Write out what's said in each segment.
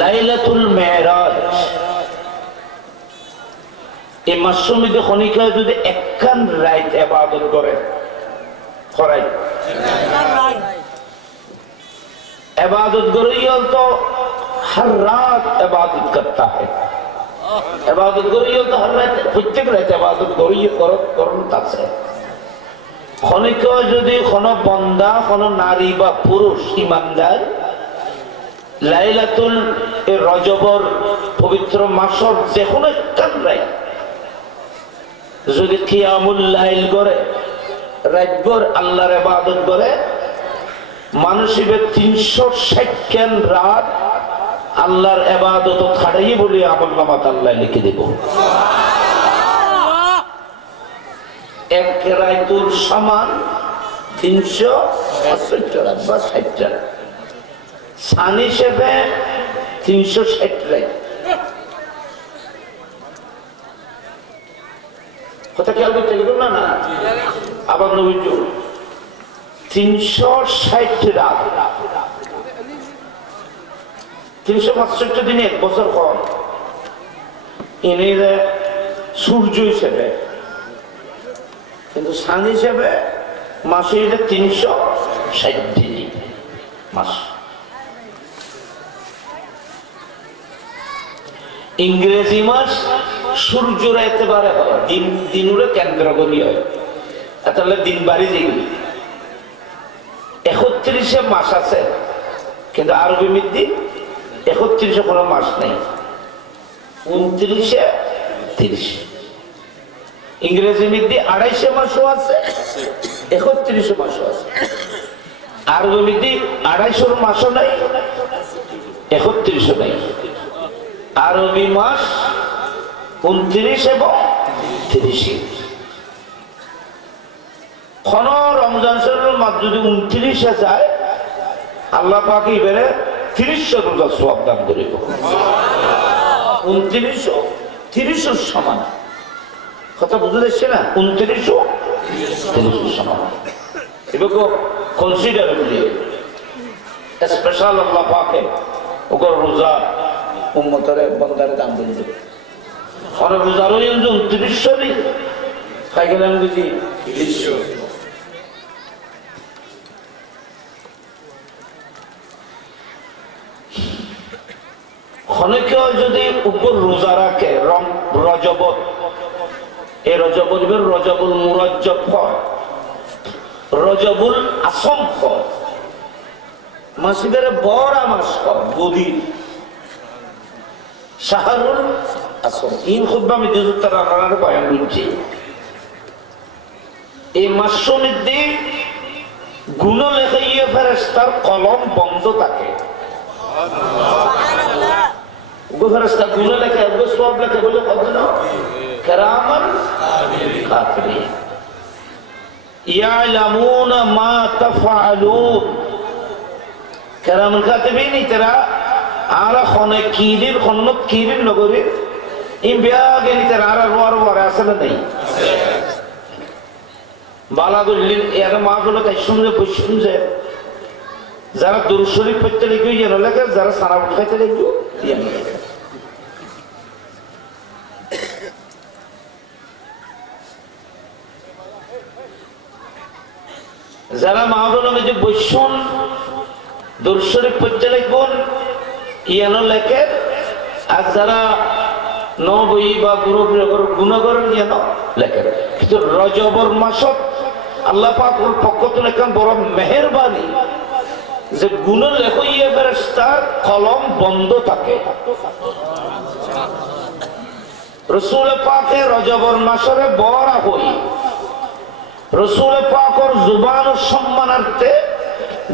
লাইলাতুল মেরাজ এই মাসের মধ্যে খনিকা যদি একখান রাত ইবাদত করে করাই इबादत करिए तो हर रात इबादत करता है इबादत करिए तो हर रात प्रत्येक रात इबादत करिए करन ताছে খনিকা যদি কোন বান্দা কোন নারী বা পুরুষ ঈমানদার লাইলাতুল রজবর পবিত্র মাসের যে কোনো একখান রাত যদি কিয়ামুল লাইল করে রাতভর আল্লাহর ইবাদত করে মানুষের 360 কেন রাত আল্লাহর ইবাদত ছাড়াই বলি আমলনামাত আল্লাহ লিখে দেব সুবহানাল্লাহ এক রাতের সমান 360 রাত বা 60 রাত সান হিসেবে 360 রাত কথা খেয়াল করতে গেল না আবার নবী 360 রাত 365 দিনে এক বছর কম এনে সূর্য হিসেবে কিন্তু সান হিসেবে মাসে 360 দিন মাস ইংরেজি মাস সূর্যের একেবারে হয় দিনুরে কেন্দ্র করি হয় তাহলে দিন বাড়ি যেগুলি 31 মাস আছে কিন্তু আরবি মধ্যে 31 কোনো মাস নেই 29 30 ইংরেজি মধ্যে 28 মাসও আছে 31 মাসও আছে আরবি মধ্যে 28 মাসও নাই 31 নাই আরবি মাস 29 এবং 30 কোন রমজান শরীফের মাস যদি 29 এ যায় আল্লাহ পাক এবারে 30 রোজা সওয়াব দান করিব সুবহানাল্লাহ 29 30 সমান কথা বুঝতে যাচ্ছে না 29 30 সমান এবারে কনসিডারেবলি স্পেশাল আল্লাহ পাকে ওকর রোজা উম্মতের বান্দার দান দিল আর রোজা রইল 29 দিন খাই গেলাম বুঝি 30 খনিকা যদি উপর রোজা রাখে রজবত এই রজবতের রজবুল মুরাজ্জব হয় রজবুল আসম হয় মাসিবের বড় মাস হয় বদি শাহরুল আসম ইন খুতবা আমি দুজুত্তার আপনার বয়ান করছি এই মাসের মধ্যে গুনাহ লেখাইয়ে ফেরেশতার কলম বন্ধ থাকে সুবহানাল্লাহ ফেরেশতা গুনাহ লেখে সওয়াব লেখে বলে কতজন কিরামান কাতিবিন ইয়ালামুনা মা তাফআলুন কিরামান কাতিবিন ইতরা আরা খনে কিরির খন্নত কিরির নগরে ইন বিয়াগে ইতরা আরা রোয়ার আছে না নাই আছে বালাগুলিন এর মাগুলো তাই শুনলে বুঝুনছে যারা দুরূদ শরীফ পড়তে লিখে যেন লেখে যারা সারা উঠাইতে লিখে যেন লেখে যারা মাহফিলের মধ্যে বসুন দুরূদ শরীফ পড়তে লিখুন যেন লেখে আর যারা নবী বা গুণগর যেন লেখে কিন্তু রজবর মাসত আল্লাহ পাক ওর পক্ষ থেকে একদম বড় মেহেরবানি যে গুনাহ লেখাইয়ে ফেরেশতার কলম বন্ধ থাকে রাসূল পাকের রজবর মাসরে বড় হই রাসূল পাকের জুবান সম্মানার্থে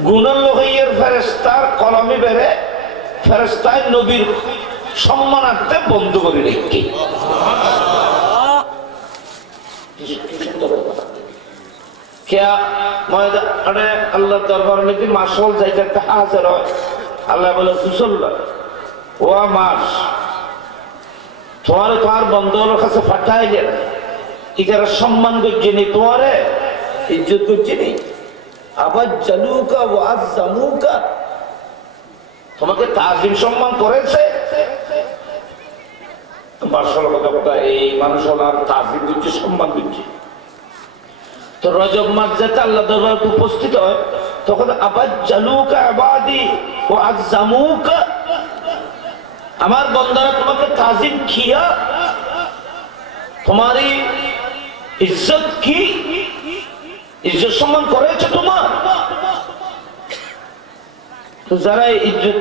গুনাহ লেখাইয়ে ফেরেশতার কলমে বেরে ফেরেশতায় নবীর সম্মানার্থে বন্ধ করে রেখে क्या अरे अल्लाह दरबार में भी माशोल जाए जाते हाजिर हो अल्लाह बोले सुसल वो मास तुम्हारे तुम्हार बंदों का से फटाए ले इधर सम्मान को जिनी तुम्हारे इज्जत को जिनी अब जलू का वाज जमू का তোমাকে তাজিম সম্মান করেছে। মাশাআল্লাহ, এই মানুষ ওনার তাজিম দিচ্ছে, সম্মান দিচ্ছে। তো রজব মাস যেতে আল্লাহ দরবারে উপস্থিত হয়, তখন আবাজ্জালুকা ইবাদি ওয়া আযজামুকা, আমার বান্দারা তোমাকে তাজিম কিয়া, তোমারই ইজ্জত কি, ইজ্জত সম্মান করেছে তোমার। তো যারা ইজ্জত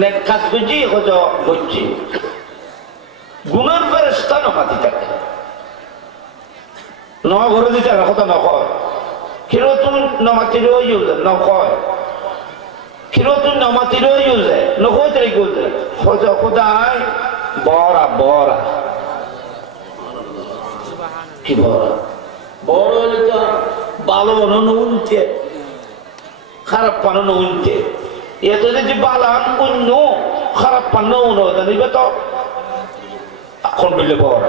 নেক কাজ করছি করছি, গুনার ফেরেশতা নমাতি থাকে ন ঘরে দিতে কথা নকয়, কিরো তুমি নমাতিরও ইউজে নকয়, কিরো তুমি নমাতিরও ইউজে নকয় তাই করছে খোদাই বড়া বড়া কি বড়া বড় হলে তো ভালো বানানো উনতে, খারাপ বানানো উনতে, এত যদি বালান অন্য খারাপ পান্ন উনো জানিবে তো এখন বললে বড়।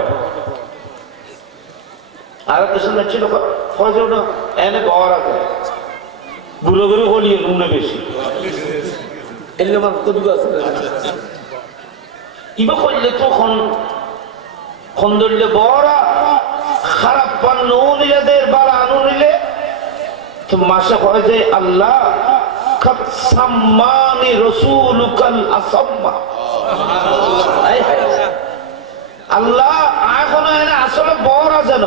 আর দেশের না ছিল ফজর না এনে পাওয়ার আছে বুড়ো বুড়ো হলিয়ে নুনে বেশি এলে আমার কদু আছে ইবা করলে তখন খন্দরলে বড় খারাপ পান্ন নিলেদের বালা আনু নিলে তো মাসে হয় যে আল্লাহ কাদ সাম্মানি রাসূলুকাল আসাম্মা, আল্লাহ এখন এনে আসলে বড় যেন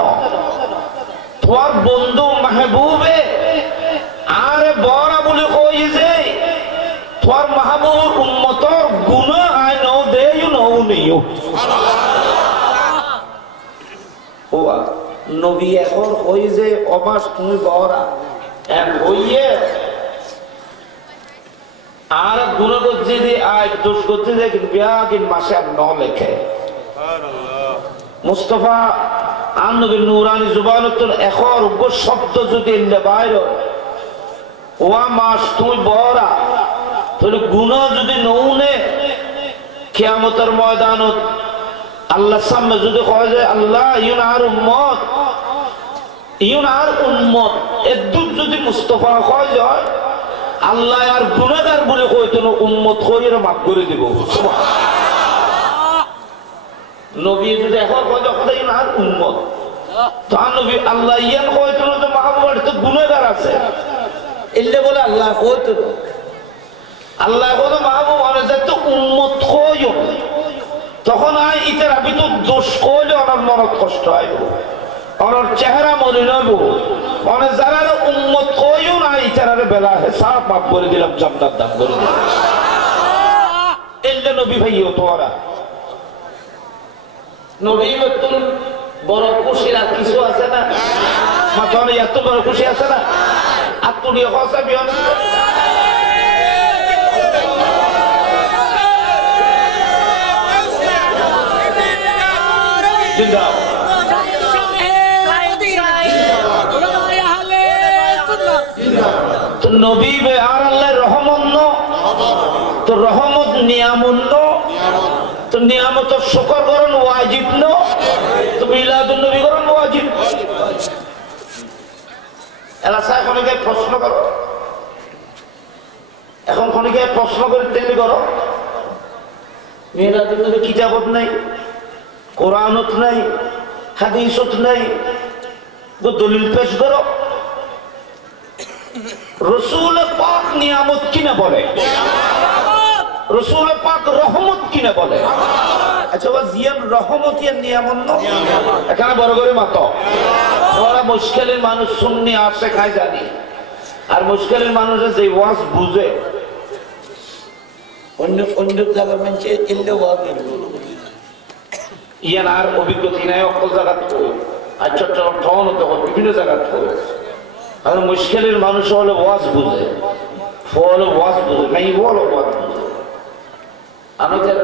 তোমার বন্ধু মাহবুবে আরে বড় বলে কই যে তোমার মাহবুব উম্মতর গুনাহ আই নো দে ইউ নো নিও ওয়া নবী এখন কই যে অবাস তুমি বড় এম হইয়ে আর গুনাহ করতে যে আই দোষ করতে যে বিয়া কি মাসে আর ন লেখে মুস্তাফা আন নবীর নূরানি জুবানতুল এখর উগ্র শব্দ যদি এলে বাইরে ওয়া মাস তুমি বড়া তাহলে গুনাহ যদি নৌনে কিয়ামতের ময়দানত আল্লাহর সামনে যদি কয় যে আল্লাহ ইউনার উম্মত এদুত যদি মুস্তাফা কয় যায় আল্লাহ আর গুনাহগার বলে কইতো না উম্মত কইরে মাফ করে দিব। নবী যদি এখন কয় খোদাই না উম্মত তো নবী আল্লাহ ইয়ান কইতো না যে মাহবুবের তো গুনাহগার আছে এলে বলে আল্লাহ কইতো আল্লাহ কইতো মাহবুব আর যত উম্মত কইও তখন আই ইতার আবি তো দোষ কইলে ওনার মনত কষ্ট আইব, ওনার চেহারা মনে নব, মানে যারা উম্মত কইও না ইতার বেলা হিসাব মাফ করে দিলাম, জান্নাত দান করে দিলাম। এলে নবী ভাইও তোরা নবী মতন বড় খুশির আর কিছু আছে না? মাথা এত বড় খুশি আছে না? আত্মীয় কথা বিয়ন তো নবী আর আল্লাহর রহমত তো রহমত নিয়ামত তো নিয়ামতের শুকর করণ ওয়াজিব ন তো মিলাদুন নবী করণ ওয়াজিব। এলাকা খনিকে প্রশ্ন করো, এখন খনিকে প্রশ্ন করে তেলি করো মিলাদুন নবী কিতাবত নাই, কোরআনত নাই, হাদিসত নাই, দলিল পেশ করো। রসুল পাক নিয়ামত কিনা বলে, রসুল পাক রহমত কিনা বলে। আচ্ছা জিয়ান রহমত ইয়ার নিয়ামত না এখানে বড় করে মাতো ওরা মুশকিলের মানুষ সুন্নি আসে খায় জানি, আর মুশকিলের মানুষের যে ওয়াজ বুঝে অন্য অন্য জায়গার মানুষে এলে ওয়াজ ইয়ান আর অভিজ্ঞতা নাই অকল জায়গা আর চট্টগ্রাম ঠন হতে হবে বিভিন্ন জায়গা আর মুশকিলের মানুষ হলে ওয়াজ বুঝে, ফলে ওয়াজ বুঝে নাই বলো ওয়াজ বুঝে। আমি যারা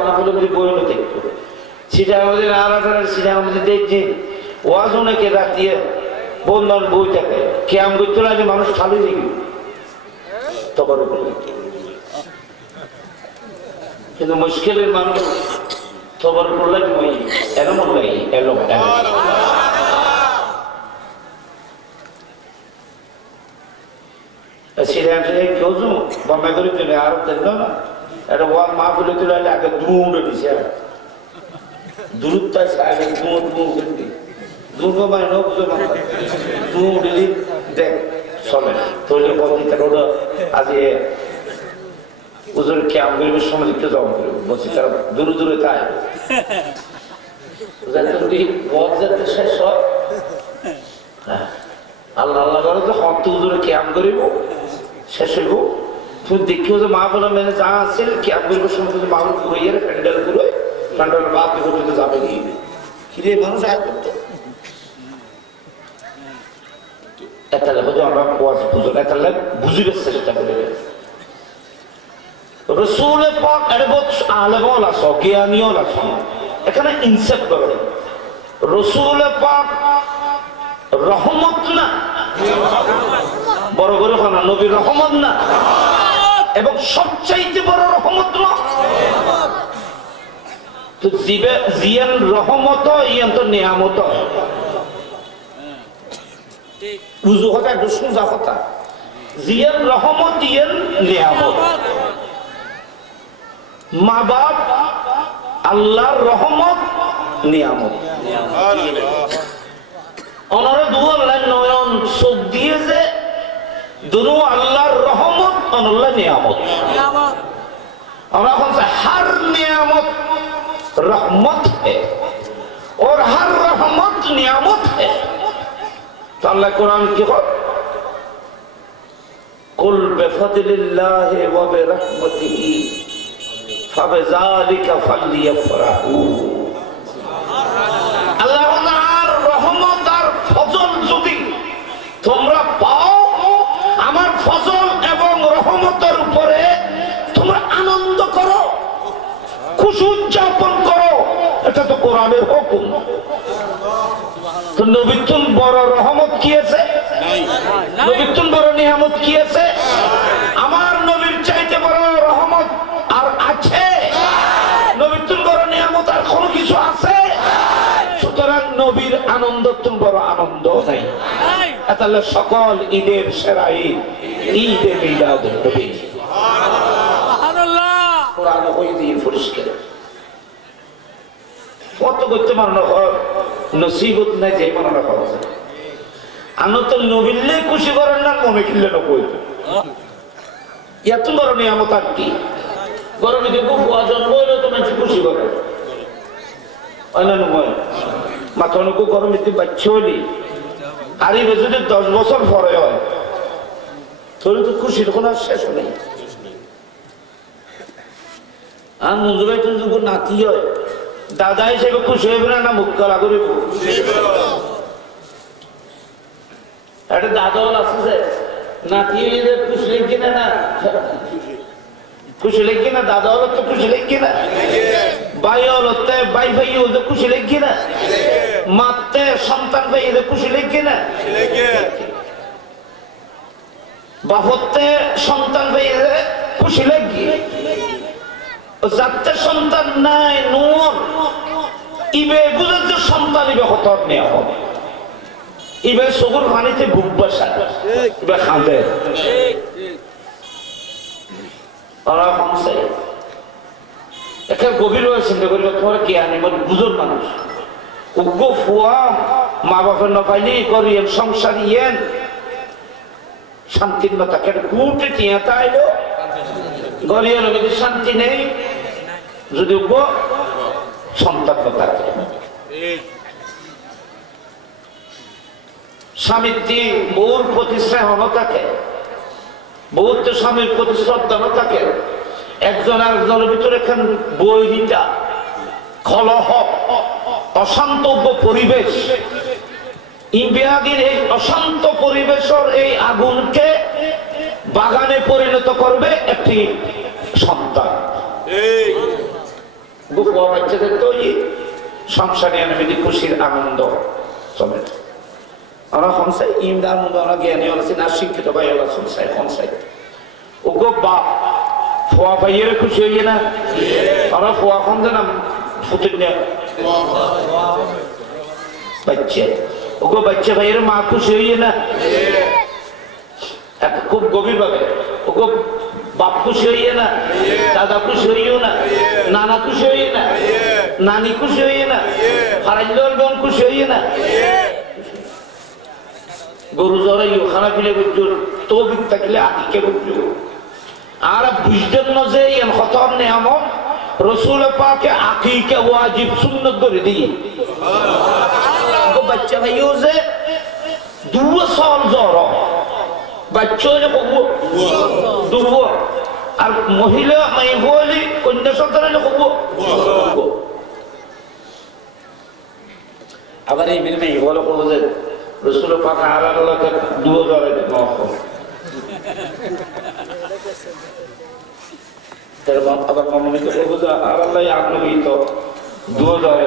মাহফিল বই দেখবো সেটা আমাদের আলাদা সেটা আমাদের দেখছি ওয়াজ অনেকে রাতিয়ে বন্ধন বই থাকে কেমন করতে লাগে মানুষ খালি দেখি তখন কিন্তু মুশকিলের মানুষ তখন করলে এরম লাগে এলো সিরিয়ানরে কেউ বন্ধ করে দিলে আর দেখলো না এটা ওয়াল মা বলে তুলে আগে দুমড়ে দিছে দূরত্ব আগে দুমড় করে দিই দুর্গ মানে দুমড়ে দিই দেখ চলে তৈরি পদ্ধতিটা ওটা আজ ওদের ক্যাম্প গরিবের সময় একটু জমা করবে বলছি তারা দূরে দূরে তাই শেষ হয় আল্লাহ আল্লাহ করে যে হত দূরে ক্যাম্প করিব শেষ হইব তুমি দেখিও যে মা বলে মেনে যা আছে ক্যাম্প গরিবের সময় যদি মা ঘুরে প্যান্ডেল ঘুরে প্যান্ডেল বাপে পর্যন্ত যাবে গিয়ে ফিরে মানুষ আয় করতো এটা লেগে আমরা বুঝো এটা বুঝিবে চেষ্টা করে রসুল পাক এটা বহুত আলেমও লাসো জ্ঞানীও লাসো এখানে ইনসাফ করে রসুল পাক রহমত না বড় করে না নবী রহমত না এবং সবচাইতে বড় রহমত না তো জিয়ান রহমত ইয়ান তো নিয়ামত বুঝু কথা একটু সোজা কথা জিয়ান রহমত ইয়ান নিয়ামত মা বাপ আল্লাহর রহমত নিয়ামত ওনারা দুয়াল্লাহ নয়ন চোখ দিয়ে যে দুনো আল্লাহর রহমত আল্লাহ নিয়ামত আমরা এখন হর নিয়ামত रहमत है और हर रहमत नियामत है तो अल्लाह कुरान की बात कुल बिफज़लिल्लाहि व बिरहमतिही फबिज़ालिका फल्यफ्रहू আল্লাহ তাআলার রহমত আর ফজল যদি তোমরা পাও আমার ফজল এবং রহমতের উপরে তোমরা আনন্দ করো খুশি উদযাপন করো এটা তো কোরআনের হুকুম তো নবীতুল বড় রহমত কি আছে নবীতুল বড় নিয়ামত কি আছে আমার নবীর চাইতে বড় রহমত আর আছে নবীতুল বড় নিয়ামত আর কোনো কিছু আছে সুতরাং নবীর আনন্দ তুল বড় আনন্দ নাই তাহলে সকল ঈদের সেরা ঈদ ঈদে মিলাদুন নবী সুবহানাল্লাহ কোরআনে কইতে পরিষ্কার কত করতে মানো নসিবত নাই যে মানো না খাওয়া আনো তো নবীলে খুশি করেন না মনে কিনলে না কইতো এত বড় নিয়ামত আর কি গরমে দেখো জন্ম হইলে তো মানুষ খুশি করে অন্যান্য নয় মাথা অনুকু গরমে বাচ্চা হইলি আর এই যদি 10 বছর পরে হয় তোর তো খুশির কোনো শেষ নেই আর মঞ্জুরাই তো যদি নাতি হয় দাদা হিসেবে খুশি হইবে না মুখ কালা করিব একটা দাদা আছে যে নাতি হইলে খুশি লেগে না খুশি লেগে না দাদা হলো তো খুশি লেগে না ভাই হলো ভাই ভাই হলে খুশি লেগে না মাতে সন্তান ভাই হলে খুশি লেগে না বাপতে সন্তান ভাই হলে খুশি লেগে যাতে সন্তান নাই নূর ইবে বুঝে যে সন্তান ইবে হতর নেওয়া হবে ইবে চকুর পানিতে বুক বসা ইবে খাঁদে ওরা কমছে একে গভীর চিন্তা করলে তোমার জ্ঞানী মানে বুঝুন মানুষ উগ্র ফুয়া মা বাপের নপাইনি করিয়েন সংসার ইয়েন শান্তির নতা কেটে কুটে টিয়া তাইলো গরিয়ের মধ্যে শান্তি নেই যদি সন্তান থাকে স্বামীর বউর প্রতি স্নেহ থাকে বউর তো স্বামীর প্রতি শ্রদ্ধা থাকে একজন আরেকজনের ভিতরে এখন বৈরিতা কলহ অশান্ত পরিবেশ ইন্ডিয়াগির এই অশান্ত পরিবেশের এই আগুনকে বাগানে পরিণত করবে একটি সন্তান বাচ্চাদের তৈরি সংসারে খুশির আনন্দ চলে আমরা সংসার ইমদার মধ্যে আমরা জ্ঞানী আছি না শিক্ষিত ভাই ওরা সংসার সংসার ওগো বাপ ফোয়া ভাইয়ের খুশি হইয়ে না আমরা ফোয়া খান জানাম ফুটে বাচ্চা ওগো বাচ্চা ভাইয়ের মা খুশি হইয়ে না খুব গভীর ভাবে। ওকে বাপ খুশি হইয়ে না, দাদা খুশি হইও না, নানা খুশি হইয়ে না, নানি খুশি হইয়ে না, হারাইল বোন খুশি হইয়ে না। গরু জড়াইও, খানা পিলে করছো, তৌফিক থাকলে আকিকে করছো। আর বুঝতেন না যে এর খতর নেয়ামত রসুল পাকে আকিকে ওয়াজিব সুন্নত করে দিয়ে। বাচ্চা ভাইও যে 2 সাল জ্বর, বাচ্চা হলে কবু 2, আর মহিলা মাই বলি কন্যা সন্তান হলে কবু। আবার এই মেয়ে মেয়ে বলো কবু যে রসুল পাক আল্লাহকে 2 জ্বরে আবার মামনিকে বলবো যে আর আল্লাহ আপনি তো 2 জ্বরে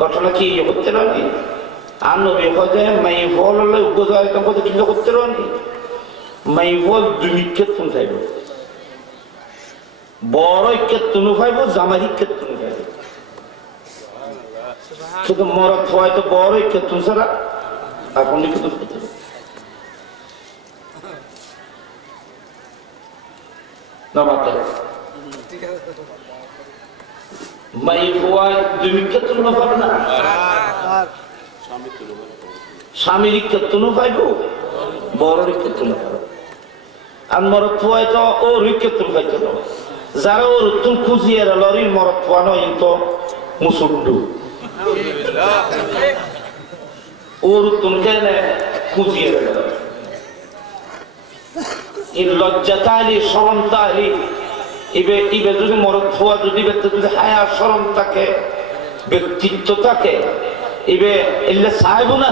ঘটনা কি করতে রানি আর নবী যে মাই ফল হলে উপজয় কিন্তু করতে রানি মাই ফল 2 ক্ষেত্র চাইব, বড় ক্ষেত্র পাইব, জামাই ক্ষেত্র পাইব। শুধু মরদ হয়তো বড় ক্ষেত্র ছাড়া এখন কিন্তু না মাত্র মাই ফোয়ায় 2 ক্ষেত্র পাবে না, স্বামীর ক্ষেত্র পাইব, বড় ক্ষেত্র পাবে। আর মরদ ফোয়ায় তো ওর ক্ষেত্র পাইত না, যারা ওর তুল খুঁজিয়ে লরির মরদ ফোয়া নয় তো মুসুড্ডু ওর তুলকে খুঁজিয়ে লজ্জা তাহলে শরম তাহলে ইবে যদি মরদ ফোয়া যদি যদি হায়া শরম থাকে, ব্যক্তিত্ব থাকে, ইবে এলে সাহেব না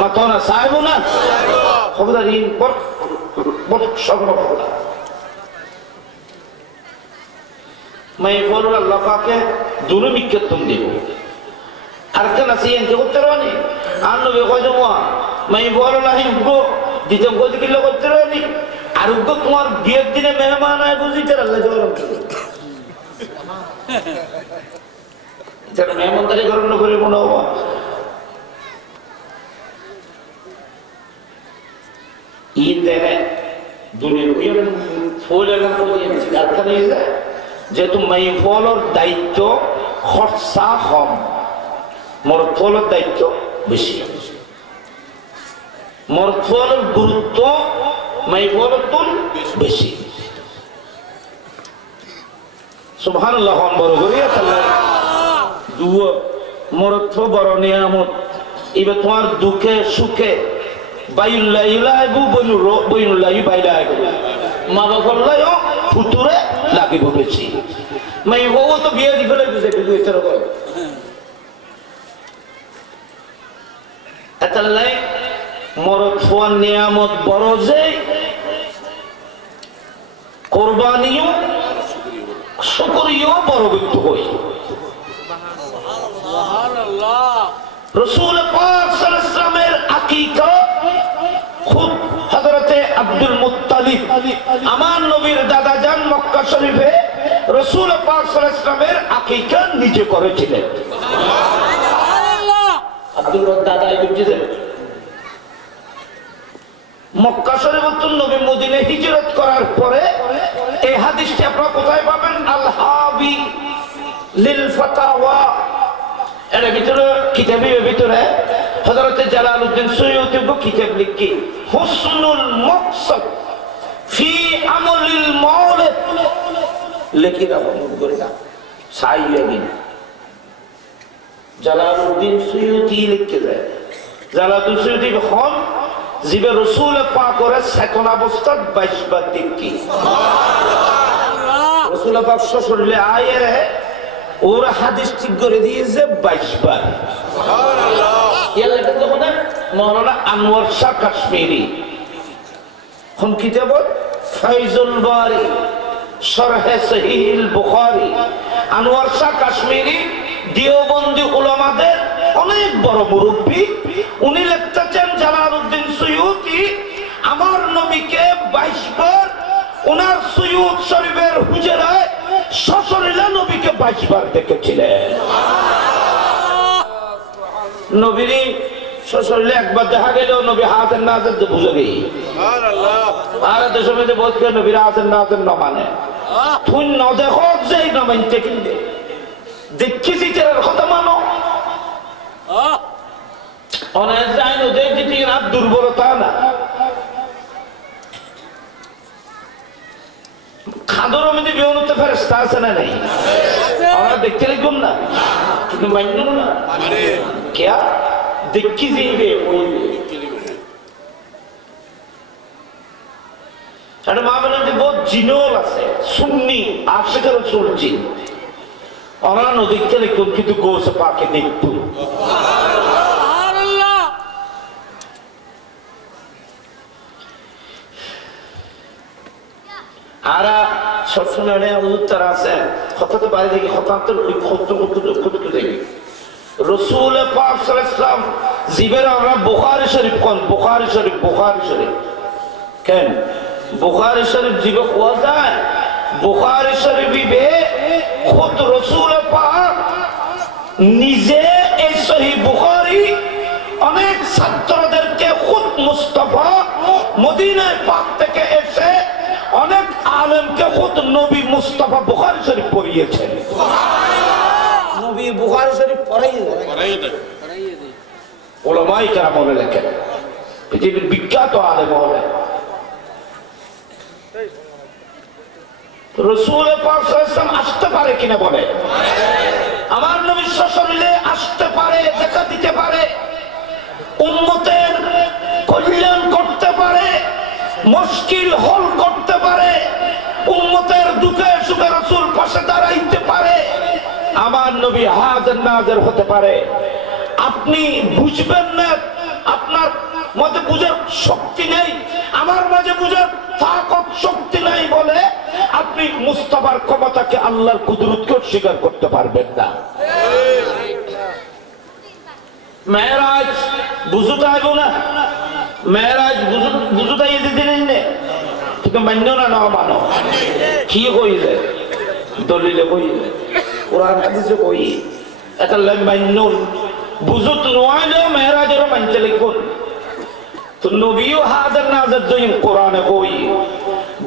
মাথা না সাহেব না খবরদার সংরক্ষণ মাই বল আল্লাহ পাকে দুনো বিক্ষেত্তম দিব। আর কেন আছে এনকে করতে রানি আর নবে কজমা মাই বল লাহি গো দিতে গো দিলে করতে রানি আর গো তোমার বিয়ের দিনে মেহমান আয় বুঝিতে আল্লাহ জোরম যারা মেহমানদারি গ্রহণ করে মনে হওয়া ঈদ দেনে দুনিয়ার ফুলের কারখানা যায় যেহেতু মাই ফলর দায়িত্ব খরচা কম, মরদ ফলের দায়িত্ব বেশি, মরদ ফলের গুরুত্ব মাই ফলের তুল বেশি। সুবহানাল্লাহ বড় করিয়া তাহলে মরদ বড় নিয়ামত। এবার তোমার দুঃখে সুখে মা বাবার ফুতুরে লাগিব বেশি। মাই বউ তো বিয়ে দি ফেলে বুঝে এতাল্লাই মরদ ফোয়ার নিয়ামত বড় যে কোরবানিও শুকরিও বড় ব্যক্তি হই। রসুল পাক সাল্লাল্লাহু আলাইহি ওয়াসাল্লামের আকিকা খুব হযরতে আব্দুল মুত্তালিব আমার নবীর দাদা জান মক্কা শরীফে রসুল পাক সাল্লাল্লাহু আলাইহি ওয়াসাল্লামের আকিকা নিজে করেছিলেন। সুবহানাল্লাহ। আব্দুল দাদা বুঝছেন মক্কা শরীফে নবী মদিনায় হিজরত করার পরে এই হাদিসটি আপনারা কোথায় পাবেন? আল হাবি লিল ফাতাওয়া এর ভিতরে কিতাবের ভিতরে হযরত জালালউদ্দিন সুয়ুতী কিতাব লিখি হুসনুল মাকসাদ ফি আমলিল মাওলিদ লিখি রাখুন করে না সাইয়াগিন জালালউদ্দিন সুয়ুতী লিখে যায়। জালালউদ্দিন সুয়ুতী হন জিবে রাসূল পাকের সেকন অবস্থাত 22 বার দেখি সুবহানাল্লাহ। রাসূল পাক শরীরে আয়ে রে ওর হাদিস ঠিক করে দিয়েছে 22 বার সুবহানাল্লাহ। এর লেখা যখন মাওলানা আনোয়ার শাহ কাশ্মীরি কোন কিতাব ফাইজুল বারি শরহে সহিহ বুখারী আনোয়ার শাহ কাশ্মীরি দেওবন্দি উলামাদের অনেক বড় মুরব্বী, উনি লিখতেছেন জালালউদ্দিন সুয়ুতী আমার নবীকে 22 বার ওনার সুয়ুত শরীফের হুজরায় সশরীরে নবীকে 22 বার দেখেছিলেন। নবীর শ্বশুরলে একবার দেখা গেল নবী হাতের না হাতের বুঝে গেই আর দেশের মধ্যে বলতে নবীর হাতের না হাতের ন মানে তুই ন দেখো যে ন মানতে কিনবে দেখি জিতের কথা মানো অনেক যাই নদীর দিতে রাত দুর্বলতা না খাদরের মধ্যে বিহনতে ফেরেশতা আছে না নাই আমরা দেখতে লিখুন না কিন্তু মান্য না কে দেখি যাইবে ওই একটা মা বলেন যে বহুত জিনল আছে সুন্নি আশিকের রাসূল জিন ওরা নদীতে লিখুন কিন্তু গোসে পাকে দেখতুন আর সবসময় উত্তর আছে কথা তো বাইরে থেকে কথা দেখি রসুল পাক সাল্লাল্লাহু আলাইহি ওয়াসাল্লাম জিবের আমরা বুখারী শরীফ কোন বুখারী শরীফ কেন বুখারী শরীফ জিবে কোয়া যায় বুখারী শরীফে খুদ রসুল পাক নিজে এই সহিহ বুখারী অনেক ছাত্রদেরকে খুদ মুস্তাফা মদিনায় পাক থেকে এসে অনেক আলেমকে খুদ নবী মুস্তাফা বুখারী শরীফ পড়িয়েছেন নবী বুখারী শরীফ পড়াইয়ে উলামায়ে কেরাম বলে লেখেন পৃথিবীর বিখ্যাত আলেম হলেন রাসূল পাক সাল্লাল্লাহু আলাইহি ওয়াসাল্লাম আসতে পারে কিনা বলে আমার নবী শ্বশুরলে আসতে পারে দেখা দিতে পারে উম্মতের কল্যাণ করতে পারে মুশকিল হল করতে পারে উম্মতের দুঃখে সুখে রাসূল পাশে দাঁড়াইতে পারে আমার নবী হাজির নাজির হতে পারে আপনি বুঝবেন না আপনার মধ্যে বুঝার শক্তি নেই আমার মাঝে বুঝার তাকত শক্তি নাই বলে আপনি মুস্তাফার ক্ষমতাকে আল্লাহর কুদরতকে স্বীকার করতে পারবেন না মেরাজ বুঝুতাইব না মেরাজ বুঝুতাই দিলেন না তুমি মান্য না না মানো কি কইলে দলিলে কইলে কোরআন হাদিসে কই এটা মান্য বুঝুত নয় মেরাজের মানতে লিখুন তো নবীও হাজার নাজার জয়ী কোরআনে কই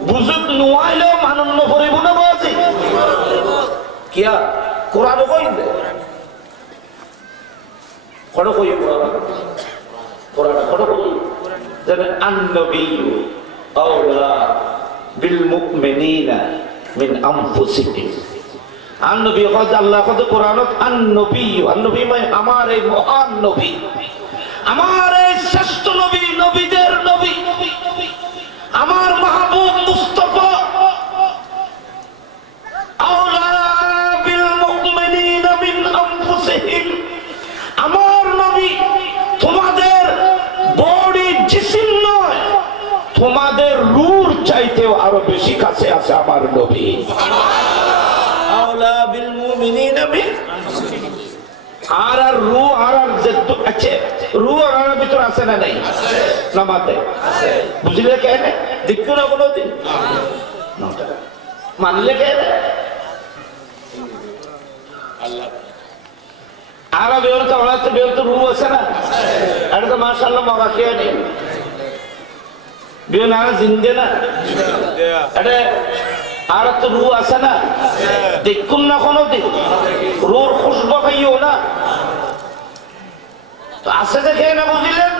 বুঝুত নয় মানন্য করিব না বাজি কিয়া কোরআনে কইলে কড় কই কোরআনে কড় কই যেন আন-নবিয়্যু আওলা বিল মুমিনিনা মিন আনফুসিহিম আন-নবী কদ আল্লাহ কদ কোরআনত আন-নবী মানে আমার এই মহান নবী আমার এই শ্রেষ্ঠ নবী নবীদের নবী আমার মাহবুব মুস্তাফা আওলা বিল মুমিনিনা মিন আনফুসিহিম আমার নবী তোমাদের বডি জিসিম নয় তোমাদের রূহ চাইতেও আরো বেশি কাছে আছে আমার নবী আওলা বিল মুমিনিনা মিন আর রূহ আর যেহেতু আছে রূহ আর ভিতর আছে না নাই নামাতে আছে বুঝলে কেন দেখো না কোনোদিন মানলে কেন আল্লাহ আর বেরোতে ওড়াতে বেরোতে রূহ আছে না এটা তো মাশাআল্লাহ মারা খেয়ে নেই বেরো না জিন্দে না এটা আর তো রূহ আছে না দেখুন না কোনোদিন রূহর খুশবু পাইও না তো আছে যে খেয়ে না বুঝলেন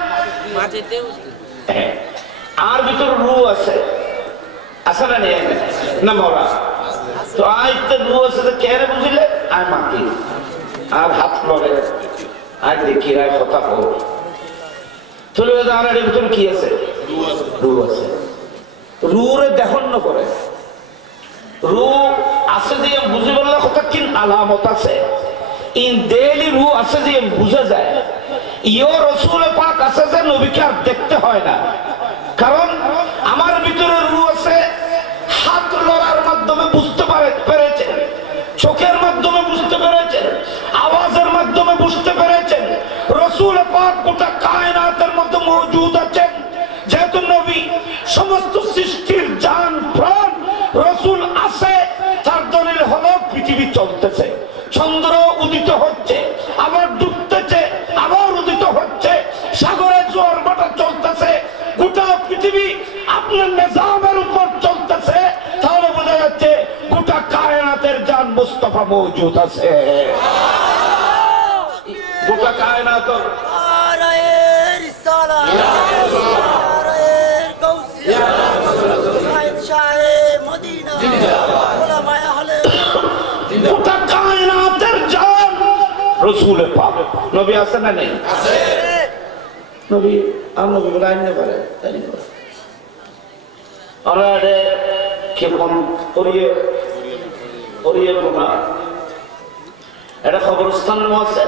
আর ভিতরে রূহ আছে আছে না নেই না মরা তো আইতে রূহ আছে যে খেয়ে না বুঝলে আর মাটি আর হাত লড়ে আর দেখি রায় কথা হোক চলে গেছে আর এর ভিতরে কি আছে রূহ আছে রূহরে দেখুন না করে রূহ আছে যে বুঝে বললে কথা কি আলামত আছে ইন দেলি রূহ আছে যে বুঝা যায় ইও রাসূল পাক আছে যে নবীকে আর দেখতে হয় না কারণ আমার ভিতরে রূহ আছে হাত লড়ার মাধ্যমে বুঝতে পেরেছেন চোখের মাধ্যমে বুঝতে পেরেছেন আওয়াজের মাধ্যমে বুঝতে পেরেছেন রাসূল পাক গোটা কায়নাতের মধ্যে মওজুদ আছেন যেহেতু নবী সমস্ত সৃষ্টির জান প্রাণ রাসূল আছে তার দলিল হলো পৃথিবী চলতেছে চন্দ্র উদিত হচ্ছে আবার ডুবতেছে আবার উদিত হচ্ছে আপনার নিজামের উপর চলতেছে, তাহলে বোঝা যাচ্ছে গোটা কায়নাতের জান মুস্তাফা মওজুদ আছে। গোটা কায়নাত গোটা কায়নাতের জান রাসূল পাক নবী আছে না নেই? আছে। নবী আর নবী বলে আনতে পারে তাই না? আমরা কেমন করিয়ে করিয়ে না এটা খবরস্থান আছে,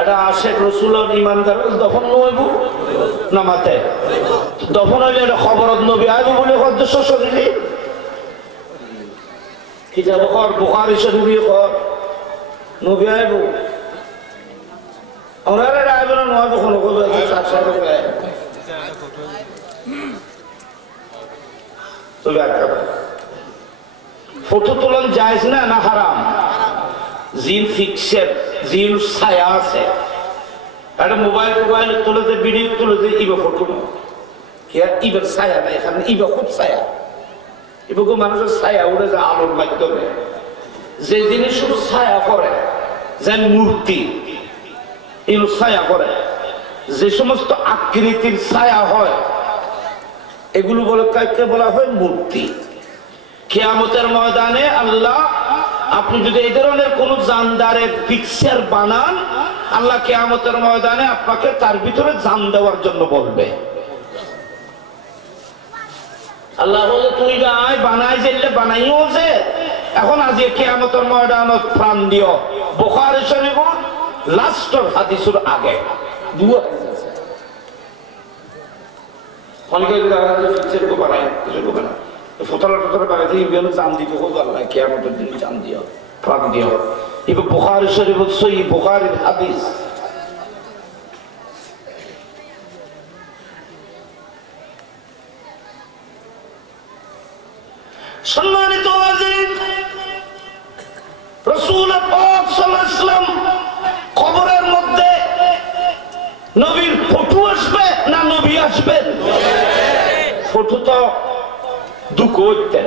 এটা আশেক রসুল ইমানদার দফন নইব নামাতে দফন হইলে এটা খবরত নবী আইব বলে উদ্দেশ্য শরীরে কি যাব কর বুখারী শরীফে কর নবী আইব আমরা এটা আইব না নয় কখনো কবে ফটো তোলান জায়েজ না না হারাম? জিন ফিক্সের জিন ছায়া আছে, একটা মোবাইল তুলেছে ভিডিও তুলেছে ইবে ফটো ইবের ছায়া নাই, এখানে ইবে খুব ছায়া, ইবে মানুষের ছায়া উঠে যায় আলোর মাধ্যমে। যে জিনিস শুধু ছায়া করে যেন মূর্তি এগুলো ছায়া করে, যে সমস্ত আকৃতির ছায়া হয় এগুলো বলে কাকে বলা হয় মূর্তি। কিয়ামতের ময়দানে আল্লাহ আপনি যদি এই ধরনের কোন জানদারের পিকচার বানান, আল্লাহ কিয়ামতের ময়দানে আপনাকে তার ভিতরে জান দেওয়ার জন্য বলবে। আল্লাহ বলে তুই আয় বানাই যেলে বানাইও যে এখন আজকে কিয়ামতের ময়দানে প্রাণ দিও। বুখারী শরীফ লাস্টের হাদিসের আগে দুয়া অনেকে পিকচার কো বানায় কিছু কো বানায় ফটোলা ফটোলা বানাতে ইবেন জান দিতে হোক আল্লাহ কিয়ামতের দিন জান দিও প্রাণ দিও। ইবে বুখারী শরীফ সহিহ বুখারীর হাদিস। সম্মানিত হাজিরিন, রাসূল পাক সাল্লাল্লাহু আলাইহি ওয়াসাল্লাম কবরের মধ্যে নবীর ফটো আসবে না নবী আসবেন? ফটো তো দুঃখ হইতে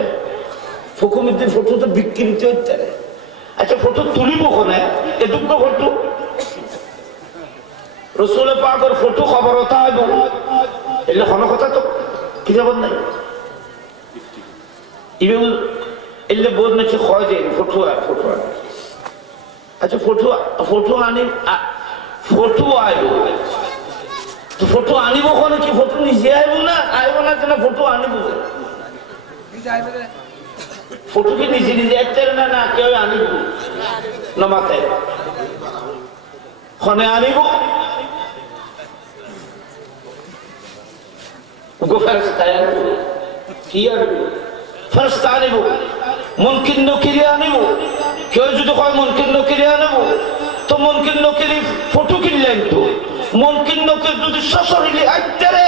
ফকুমিদ্দিন ফটো তো বিকৃতি হইতে। আচ্ছা ফটো তুলিব কোনে এ দুঃখ ফটো রাসূল পাকের ফটো খবর হতা হইব এলে কোনো কথা তো কি যাব নাই ইবে এলে বোধ নাকি হয় যে ফটো ফটো। আচ্ছা ফটো ফটো আনি ফটো আইব তো ফটো আনিব কোনে কি ফটো নিজে আইব না কেন ফটো আনিব? ফটো কি নিজে নিজে আইতে না না কেউ আনিব না মাথায় খনে আনিব কি আনিব? ফেরেশতা আনিব, মুনকির নকির আনিব। কেউ যদি কয় মুনকির নকির আনিব তো মুনকির নকির ফটো কিনলেন তো মুনকির নকির যদি সশরীরে আইতে রে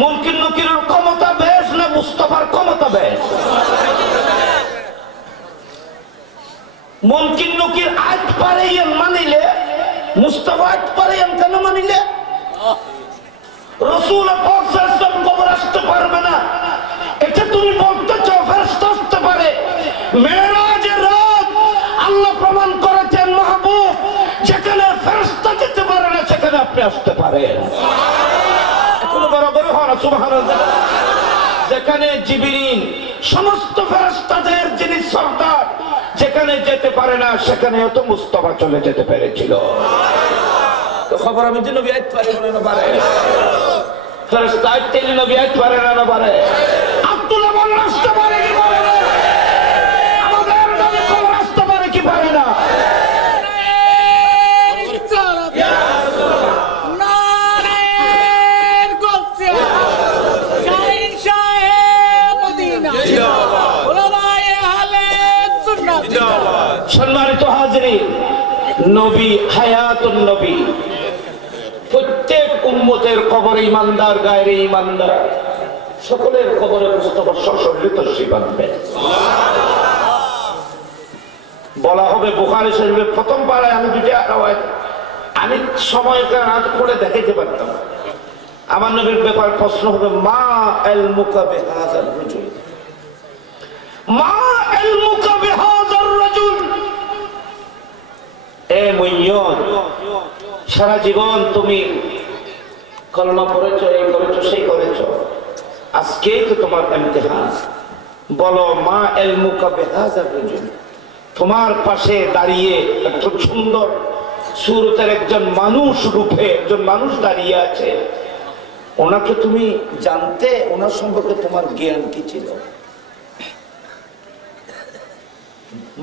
মুনকির নকিরের ক্ষমতা বেশ না মুস্তাফার ক্ষমতা বেশ? মুনকির নকির আইত পারে মানিলে মুস্তাফা আইত পারে কেন মানিলে? রাসূল পাক সাল্লাল্লাহু আলাইহি ওয়াসাল্লাম কবর আসতে পারবে না এটা তুমি বলতে চাও? ফেরেশতা আসতে পারে। মেরাজের রাত আল্লাহ প্রমাণ করেছেন মাহবুব যেখানে ফেরেশতা যেতে পারে না সেখানে আপনি আসতে পারেন। এখন বরাবর হয় সুবহানাল্লাহ। যেখানে জিবরিল সমস্ত ফেরেশতাদের যিনি সরদার যেখানে যেতে পারে না সেখানে তো মুস্তাফা চলে যেতে পেরেছিল। তো খবর আমি দিন নবী আইতে পারে না পারে ফেরেশতা আইতে নবী আইতে পারে না পারে আব্দুল্লাহ বল আসতে পারে কি পারে না? আমাদের নবী খবর আসতে পারে কি পারে না? সম্মানিত হাজিরিন, নবী হায়াতুন নবী প্রত্যেক উম্মতের কবরে ইমানদার গায়রে ইমানদার সকলের কবরে মুস্তাফা সশরীরে তশরিফ আনবেন। বলা হবে বুখারী শরীফের প্রথম পারায় আমি দুইটা আমি সময়কে রাত করে দেখাইতে পারতাম। আমার নবীর ব্যাপারে প্রশ্ন হবে মা ইলমুকা বিহাযার রাজুল, মা ইলমুকা বিহাযার রাজুল। এ মুইয়্যদ, সারা জীবন তুমি কলমা পড়েছো, এই করেছো, সেই করেছো, আজকেই তো তোমার ইমতিহান। বলো মা ইলমুকা বিহাযার রাজুল, তোমার পাশে দাঁড়িয়ে এত সুন্দর সুরতের একজন মানুষ রূপে একজন মানুষ দাঁড়িয়ে আছে, ওনাকে তুমি জানতে? ওনার সম্পর্কে তোমার জ্ঞান কি ছিল?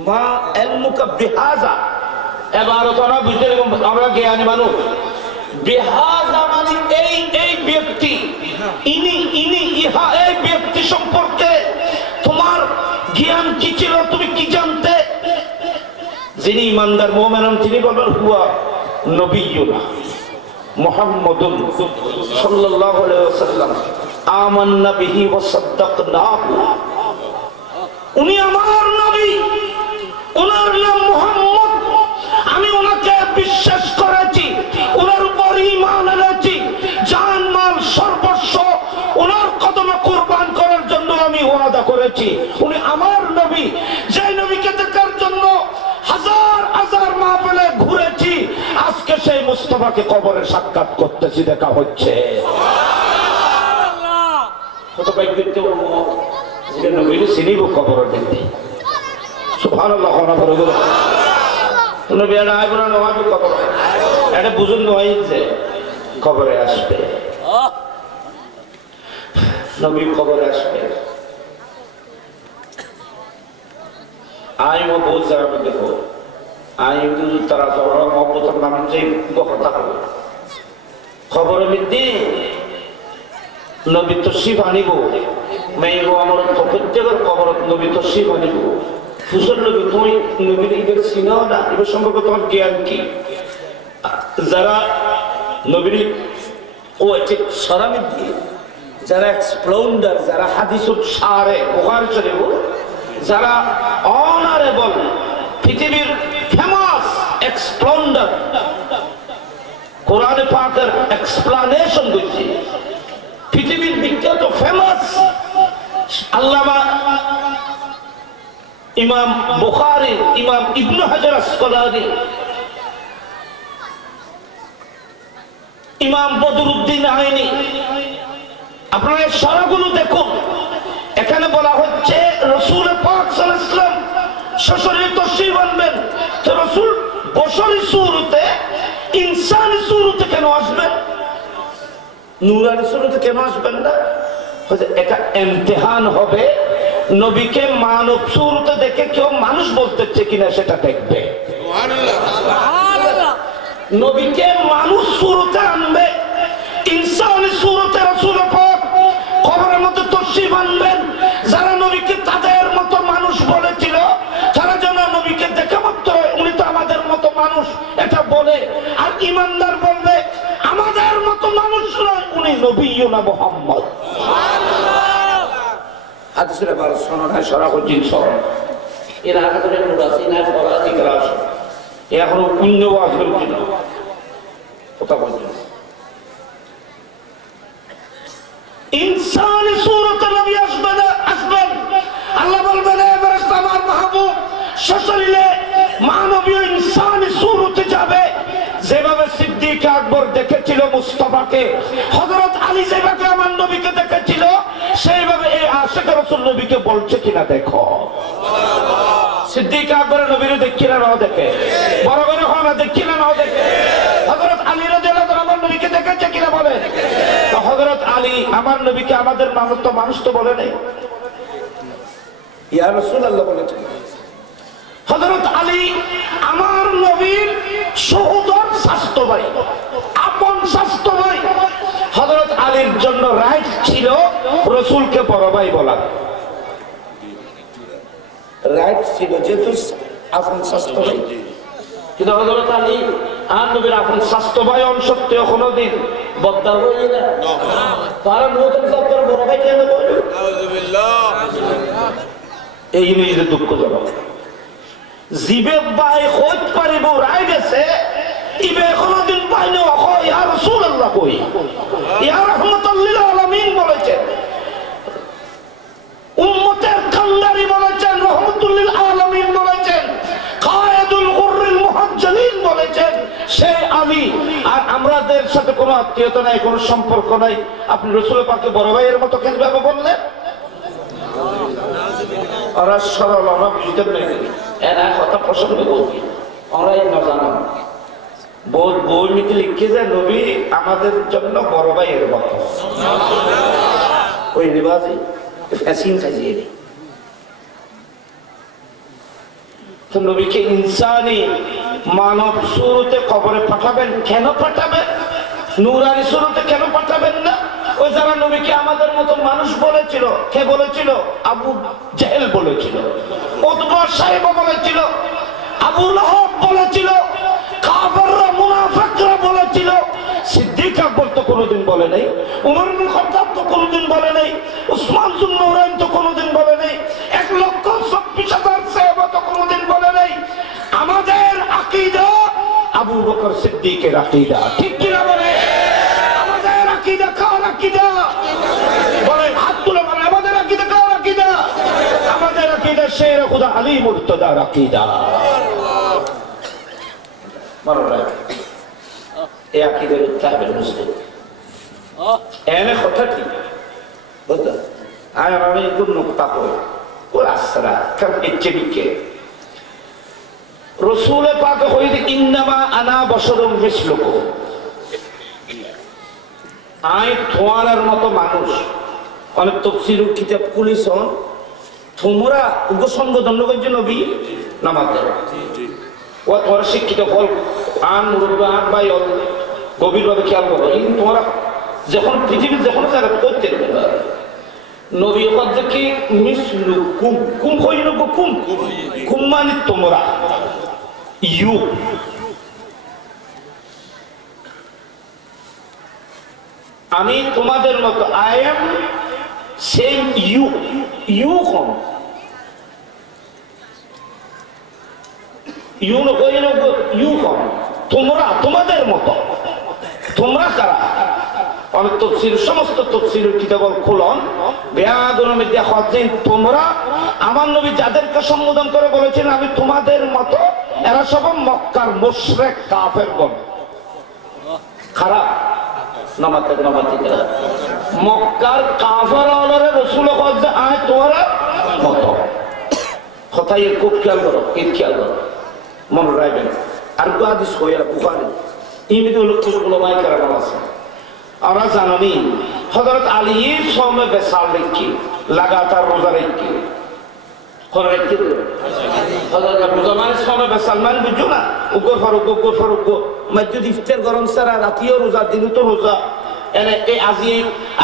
মা ইলমুকা বিহাযা, এবার তোমরা বুঝতে, আমরা জ্ঞানী মানুষ। বিহাযা মানে এই ব্যক্তি, ইনি ইহা, এই ব্যক্তি সম্পর্কে তোমার জ্ঞান কি ছিল, তুমি কি জানতে? যিনি ইমানদার মুমিন তিনি বলবেন হুয়া নবিয়ুনা মুহাম্মাদুন সাল্লাল্লাহু আলাইহি ওয়াসাল্লাম আমান্না বিহি ওয়া সাদ্দাকনাহু, উনি আমার নবী, ওনার নাম মুহাম্মদ, আমি ওনাকে বিশ্বাস করেছি, ওনার উপর ঈমান এনেছি, জান মাল সর্বস্ব ওনার কদমে কুরবান করার জন্য আমি ওয়াদা করেছি। উনি আমার নবী, যে নবীকে দেখার জন্য হাজার হাজার মাহফিলে ঘুরেছি, আজকে সেই মুস্তাফাকে কবরে সাক্ষাৎ করতেছি, দেখা হচ্ছে। কত ভাগ্যিত যে নবীর চিনিব কবর দেখতে। সুবহানাল্লাহ, নবী আর আইবনা নবী কবর এটা বুঝুন নয় যে কবরে আসবে, নবী কবরে আসবে। আইমো বহুত জায়গা দেখো, আইম তারা মহব্বতের নাম যে কথা হবে খবর মিদ্দি নবী তশরিফ আনিব, মেয়েগো আমার প্রত্যেকের কবর নবী তশরিফ আনিব। হুজুর নবী তুমি নবীর ঈদের চিনাও না, এবার সম্পর্কে তোমার জ্ঞান কি? যারা নবীর ও ঠিক সরামি দিয়ে, যারা এক্সপ্লাউন্ডার, যারা হাদিসুল সারে বুখারী শরীফ, যারা অনারেবল পৃথিবীর ফেমাস এক্সপ্লাউন্ডার, কোরআনে পাকের এক্সপ্লানেশন দিচ্ছে, পৃথিবীর বিখ্যাত ফেমাস আল্লামা ইমাম বুখারী, ইমাম ইবনে হাজার আসকালানী, ইমাম বদরুদ্দিন আইনি, আপনারা সারাগুলো দেখুন। এখানে বলা হচ্ছে রাসূল পাক সাল্লাল্লাহু আলাইহি ওয়াসাল্লাম সশরীরে তশরীফ আনবেন, তো রাসূল বশরী সূরতে, ইনসানি সূরতে কেন আসবেন? নূরানি সূরতে কেন আসবেন না? এটা ইমতিহান হবে, নবীকে মানব সূরতে দেখে কেউ মানুষ বলতেছে কিনা সেটা দেখবে। সুবহানাল্লাহ, নবীকে মানুষ সূরতে আনবে, ইনসানি সূরতে রাসূল পাক কবরের মধ্যে তশরীফ আনবেন। যারা নবীকে তাদের মতো মানুষ বলেছিল, তারা যেন নবীকে দেখে মাত্র উনি তো আমাদের মতো মানুষ এটা বলে, আর ইমানদার বলবে আমাদের মতো মানুষ নয়, উনি নবিয়ুনা মুহাম্মদ। সুবহানাল্লাহ, হাদিসের বার শোনা সরাহ জিনিস এর আগে তো নূর আছে, না ফরাজি ক্লাস এখন অন্য ওয়াজ করতে না কথা বলছি। ইনসানি সূরতে নবী আসবেন, আল্লাহ বলবেন হে ফেরেশতা আমার মাহবুব সশরীরে মানবীয় ইনসানি সূরতে যাবে। যেভাবে সিদ্দিক আকবর দেখেছিল মুস্তাফাকে, হযরত আলী যেভাবে আমার নবীকে দেখেছিল, সেইভাবে এই আশিক রাসূল নবীকে বলছে কিনা দেখো। সিদ্দিক আকবর নবীর দেখি না নাও দেখে, বড় বড় হওয়া দেখি না নাও দেখে। হযরত আলী রাদিয়াল্লাহু তাআলা আমার নবীকে দেখেছে কিনা বলে। তো হযরত আলী আমার নবীকে আমাদের মানুষ তো বলে নাই, ইয়া রাসূলুল্লাহ বলেছেন। হযরত আলী আমার নবীর সহোদর স্বাস্থ্য ভাই, আপন স্বাস্থ্য ভাই। হযরত আলীর জন্য রাইট ছিল রাসূলকে বড় ভাই বলা, রাইট ছিল, যেহেতু আপন স্বাস্থ্য ভাই। কিন্তু হযরত আলী আর নবীর আপন স্বাস্থ্য ভাই অনসত্য কোনদিন বদদার হয়ে না, তারা নতুন সত্তর বড় ভাই কেন বলে এই নিজে দুঃখজনক। জিবে বাই হইতে পারিব রাই গেছে, ইবে কোনদিন পাইলে ইয়া রাসূলুল্লাহ কথা কই, ইয়া রাহমাতাল লিল আলামিন বলেছেন, উম্মতের কান্ডারি বলেছেন, রাহমাতুল লিল আলামিন বলেছেন, কায়েদুল গুররিল মুহাজ্জালিন বলেছেন সেই আমি। আর আমাদের সাথে কোনো আত্মীয়তা নাই, কোনো সম্পর্ক নাই, আপনি রাসূল পাককে বড় ভাইয়ের মতো কেন ভাবে বললেন? ওরা সরল, ওরা বুঝতে পারে এরা কথা পছন্দ করবি, ওরাই না জানা বই মিতে লিখে যায় নবী আমাদের জন্য বড় ভাইয়ের মতো। ওই রিবাজি ফ্যাসিন খাইয়ে নেই তো নবীকে ইনসানি মানব সুরতে কবরে পাঠাবেন, কেন পাঠাবেন? নূরানি সুরতে কেন পাঠাবেন না? ওই যারা নবীকে আমাদের মতো মানুষ বলেছিল, কে বলেছিল? আবু জেহেল বলেছিল, উতবা সাইবা বলেছিল, আবু লাহাব বলেছিল, কাফেররা মুনাফিকরা বলেছিল। সিদ্দিক আকবর তো কোনোদিন বলে নাই, উমর ইবনে খাত্তাব তো কোনোদিন বলে নাই, উসমান ইবনে নুরাইন তো কোনোদিন বলে নাই, 1,24,000 সাহাবা তো কোনোদিন বলে নাই। আমাদের আকীদা আবু বকর সিদ্দিকের আকীদা, ঠিক কি না বলে? আমাদের আকীদা কার আকীদা? বলেন, হাত তুলে বলেন, আমাদের আকীদা কার আকীদা? আমাদের আকীদা শের খুদা আলী মুর্তদার আকীদা। মাররা এই আকীদার তাহবিল মুসলিম এনে কথা কি বুঝছো? আর আমি একটু নুকতা কই ও আসরা কাম ইচ্ছেবিকে রাসূল পাক কইতে ইন্নামা আনা বশরুম মিসলুকুম, আই তোমার মতো মানুষ। অনেক তাফসীরুল কিতাব কুলিসন তোমরা উপসংবোধন করেছে নবী নামাতে ও তোমরা শিক্ষিত ফল আন মুরব্বী আন ভাই গভীরভাবে খেয়াল করো। কিন্তু তোমরা যখন পৃথিবীর যখন জায়গা করতে নবী কথা কি মিসলু কুম কুম হইল কুম কুম মানে তোমরা ইউ আমি তোমাদের মতো আই এম সেম ইউ ইউ কোন ইউ হইল ইউ কোন তোমরা তোমাদের মতো। তোমরা কারা? অনেক তফসির সমস্ত তফসিরের কিতাব খুলন বেয়াগুনের মধ্যে হচ্ছেন তোমরা আমার নবী যাদেরকে সম্বোধন করে বলেছেন আমি তোমাদের মতো, এরা সব মক্কার মুশরিক কাফেরগণ। খারাপ নামাতে নামাতে মক্কার কাফের হলরে রাসূল কইছে আয় তোমরা মতো। কথাই খুব খেয়াল করো, এই খেয়াল করো, মনে রাখবেন। আর হাদিস কইরা বুখারী ইমিদুল উলামায়ে কেরাম আছে। আমরা জানি হযরত আলীর সময় বেসাল রেখে লাগাতার রোজা রেখে করে রেখে হযরত রোজামানের সময় বেসাল মান বুঝছো না, উগর ফারুক মসজিদ ইফতার গরম সারা রাতিও রোজা, দিনও তো রোজা। এনে এই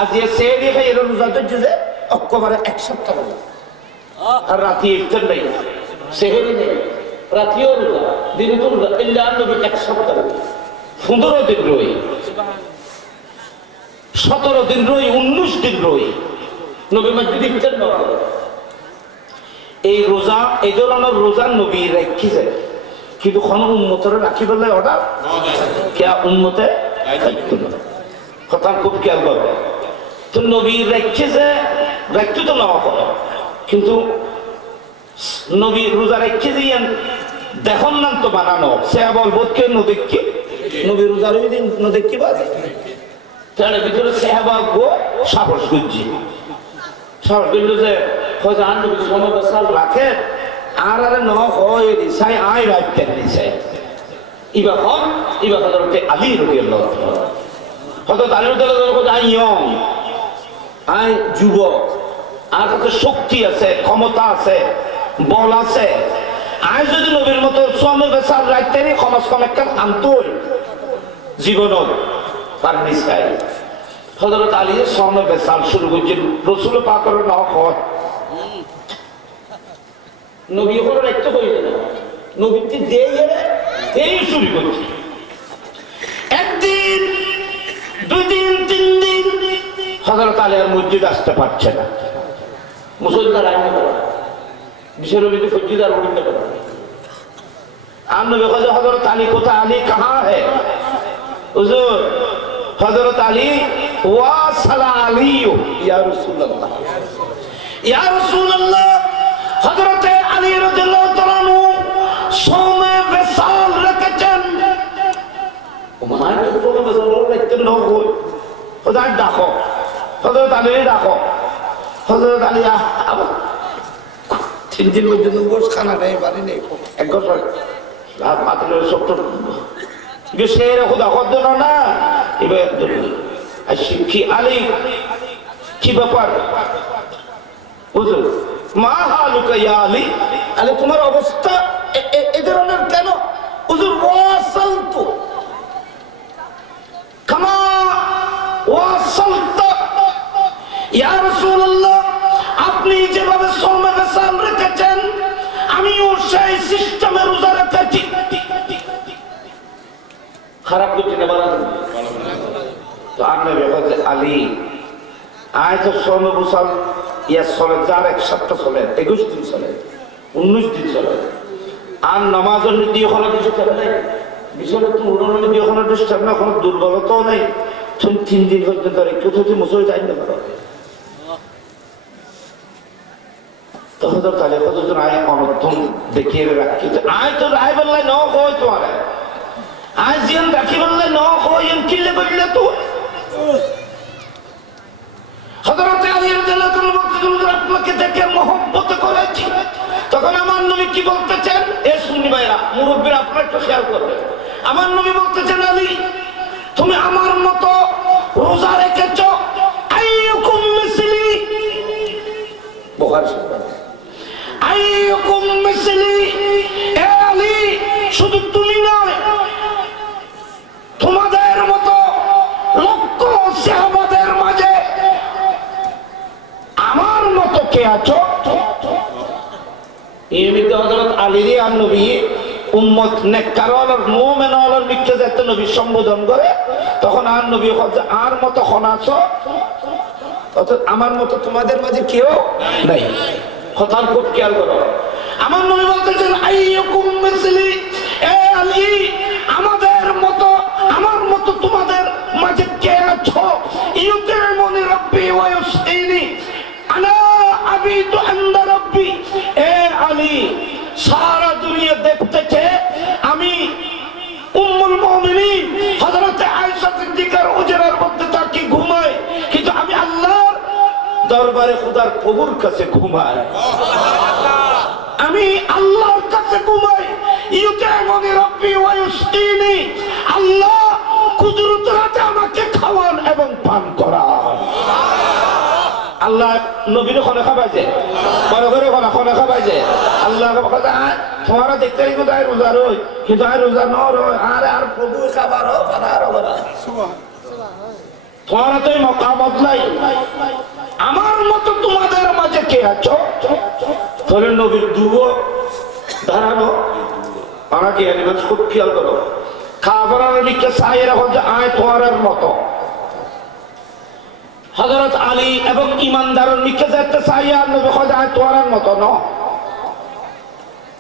আজিয়ে সেহরি খাই এর রোজা তো যে অক্টোবরে 1 সপ্তাহ রোজা, আর রাতি ইফতার নেই, সেহরি নেই, রাতিও রোজা, দিনও তো রোজা। ইল্লা নবী 1 সপ্তাহ 15 দিন রই, 17 দিন রই, 19 দিন রই নবী মসজিদ ইফতার না। এই রোজা এই ধরনের রোজা নবী রেখেছে, কিন্তু কোন উম্মতের রাখি বলে অর্ডার কে উম্মতে কথা খুব খেয়াল করবে। তো নবী রেখেছে, রাখতে তো না করো, কিন্তু নবী রোজা রেখেছে দেখুন না তো বানানো সে বলবো কে নদীকে নবী রোজার ওই দিন নদীকে বাজে তার ভিতরে সেহবা গো সাহস গুজি সাহস করলো যে খোঁজান নবী সময় বসাল রাখে আর আরে ন হয় সাই আই রাখতে নিছে ইবা হক ইবা হযরত আলী রাদিয়াল্লাহু তাআলা হযরত আলী রাদিয়াল্লাহু তাআলা আই ইয়ং আই যুবক, আর কাছে শক্তি আছে, ক্ষমতা আছে, বল আছে। আজ যদি নবীর মতো সময় বসাল রাখতে নি সমাজ কম একটা আন্তর জীবন পারনি চাই। হযরত আলী সময় বসাল শুরু করছেন রাসূল পাকের নাম হয় নবী হলো রাখতে হইল না, নবীকে দেই গেলে এই শুরু করছে। একদিন দুই দিন তিন দিন হযরত আলী আর মসজিদ আসতে পারছে না, মুসলমান আইন করা বিশেষ নবীকে ফজিদার উঠতে পারে। আর নবী কইছে হযরত আলী কোথায়, আলী কাহা হে হুজুর? হযরত আলী ওয়া সালা আলীও ইয়া রাসূলুল্লাহ ইয়া রাসূলুল্লাহ হযরত আলী রাদিয়াল্লাহু তাআলা সোমে বেসাল রেখেছেন ওমানে কোনো বেসাল রেখেছেন না কই খোদা ডাকো হযরত আলী ডাকো হযরত আলী আবার 3 দিন পর্যন্ত গোশ খানা নেই বাড়ি নেই এক বছর রাত মাত্র সত্তর গেছের খোদা কত না এবার কি আলী কি ব্যাপার হুজুর মা হালুকা ইয়া আলী আলী তোমার অবস্থা এই ধরনের কেন হুজুর ওয়াসালতু কামা ওয়াসালতু ইয়া রাসূলুল্লাহ আপনি যেভাবে সোমে বেসাল রেখেছেন আমিও সেই সিস্টেমে রোজা রেখেছি খারাপ কিছু না বলা তো আপনি বলতে আলী আয় তো সোমে বেসাল ইয়া চলে যার এক সপ্তাহ চলে 21 দিন চলে 19 দিন চলে আর নামাজের নীতি ওখানে কিছু চলে নাই বিষয় তো উড়ানোর নীতি ওখানে ডিস্টার্ব না কোনো দুর্বলতাও নেই তুমি 3 দিন পর্যন্ত আর একটু তুই মুসল যাই না পারো তো হযরত আলী হযরত আয় অনর্থন দেখিয়ে রাখি আয় তো রায় বললাই ন কই তোমার আয় জিয়ান রাখি বললাই ন কই এম কিলে বললে তো হযরত আলী রাদিয়াল্লাহু তাআলা বলতেন আপনাকে দেখে মহব্বত করেছি তখন আমার নবী কি বলতেছেন এ সুন্নি ভাইরা মুরব্বিরা আপনারা একটু খেয়াল করবেন আমার নবী বলতেছেন আলী তুমি আমার মতো রোজা রেখেছো আইয়ুকুম মিসলি বুখারী শরীফ আইয়ুকুম মিসলি এ আলী শুধু তুমি নয় তোমাদের মতো লক্ষ সাহাবাদের মাঝে আমার মতো কে আছো এমনিতে হযরত আলীরই আর নবী উম্মত নেককারওয়াল আর মুমিনওয়ালার মিক্কে যেতে নবী সম্বোধন করে তখন আর নবী আর মতো খন আছো অর্থাৎ আমার মতো তোমাদের মাঝে কেউ নাই কথা খুব খেয়াল করো আমার নবী বলতেছেন আইয়ুকুম মিসলি এ আলী আমাদের মতো আমার মতো তোমাদের মাঝে কে আছো ইউতিমুনি রাব্বি ওয়া ইউসইনি আনা আবিদু ইনদা রাব্বি এ আলী সারা দুনিয়া দেখতেছে আমি উম্মুল মুমিনিন হযরত আয়েশা সিদ্দিকার উজরার মধ্যে থাকি ঘুমাই কিন্তু আমি আল্লাহর দরবারে খোদার প্রভুর কাছে ঘুমাই আমি আল্লাহর কাছে ঘুমাই ইউতিমুনি রাব্বি ওয়া ইউসইনি আল্লাহ কুদরতের হাতে আমাকে খাওয়ান এবং পান করান আল্লাহ নবীর খনে খাবাইছে বড় করে খনে খাবাইছে আল্লাহ কথা তোমারা দেখতে কিন্তু আয় রোজা রই কিন্তু আয় রোজা ন রই আর প্রভু খাবার হো পানার ওরা তোমারা তো মকামত নাই আমার মতো তোমাদের মাঝে কে আছো তাহলে নবীর দুও দাঁড়ানো আমাকে এনিমেন্স খুব খেয়াল করো খাবারের দিকে চাই রাখো যে আয় তোমার মতো হযরত আলী এবং ইমানদারের মিকে যেতে চাই আর নবী খোদা আয় তোমার মতো ন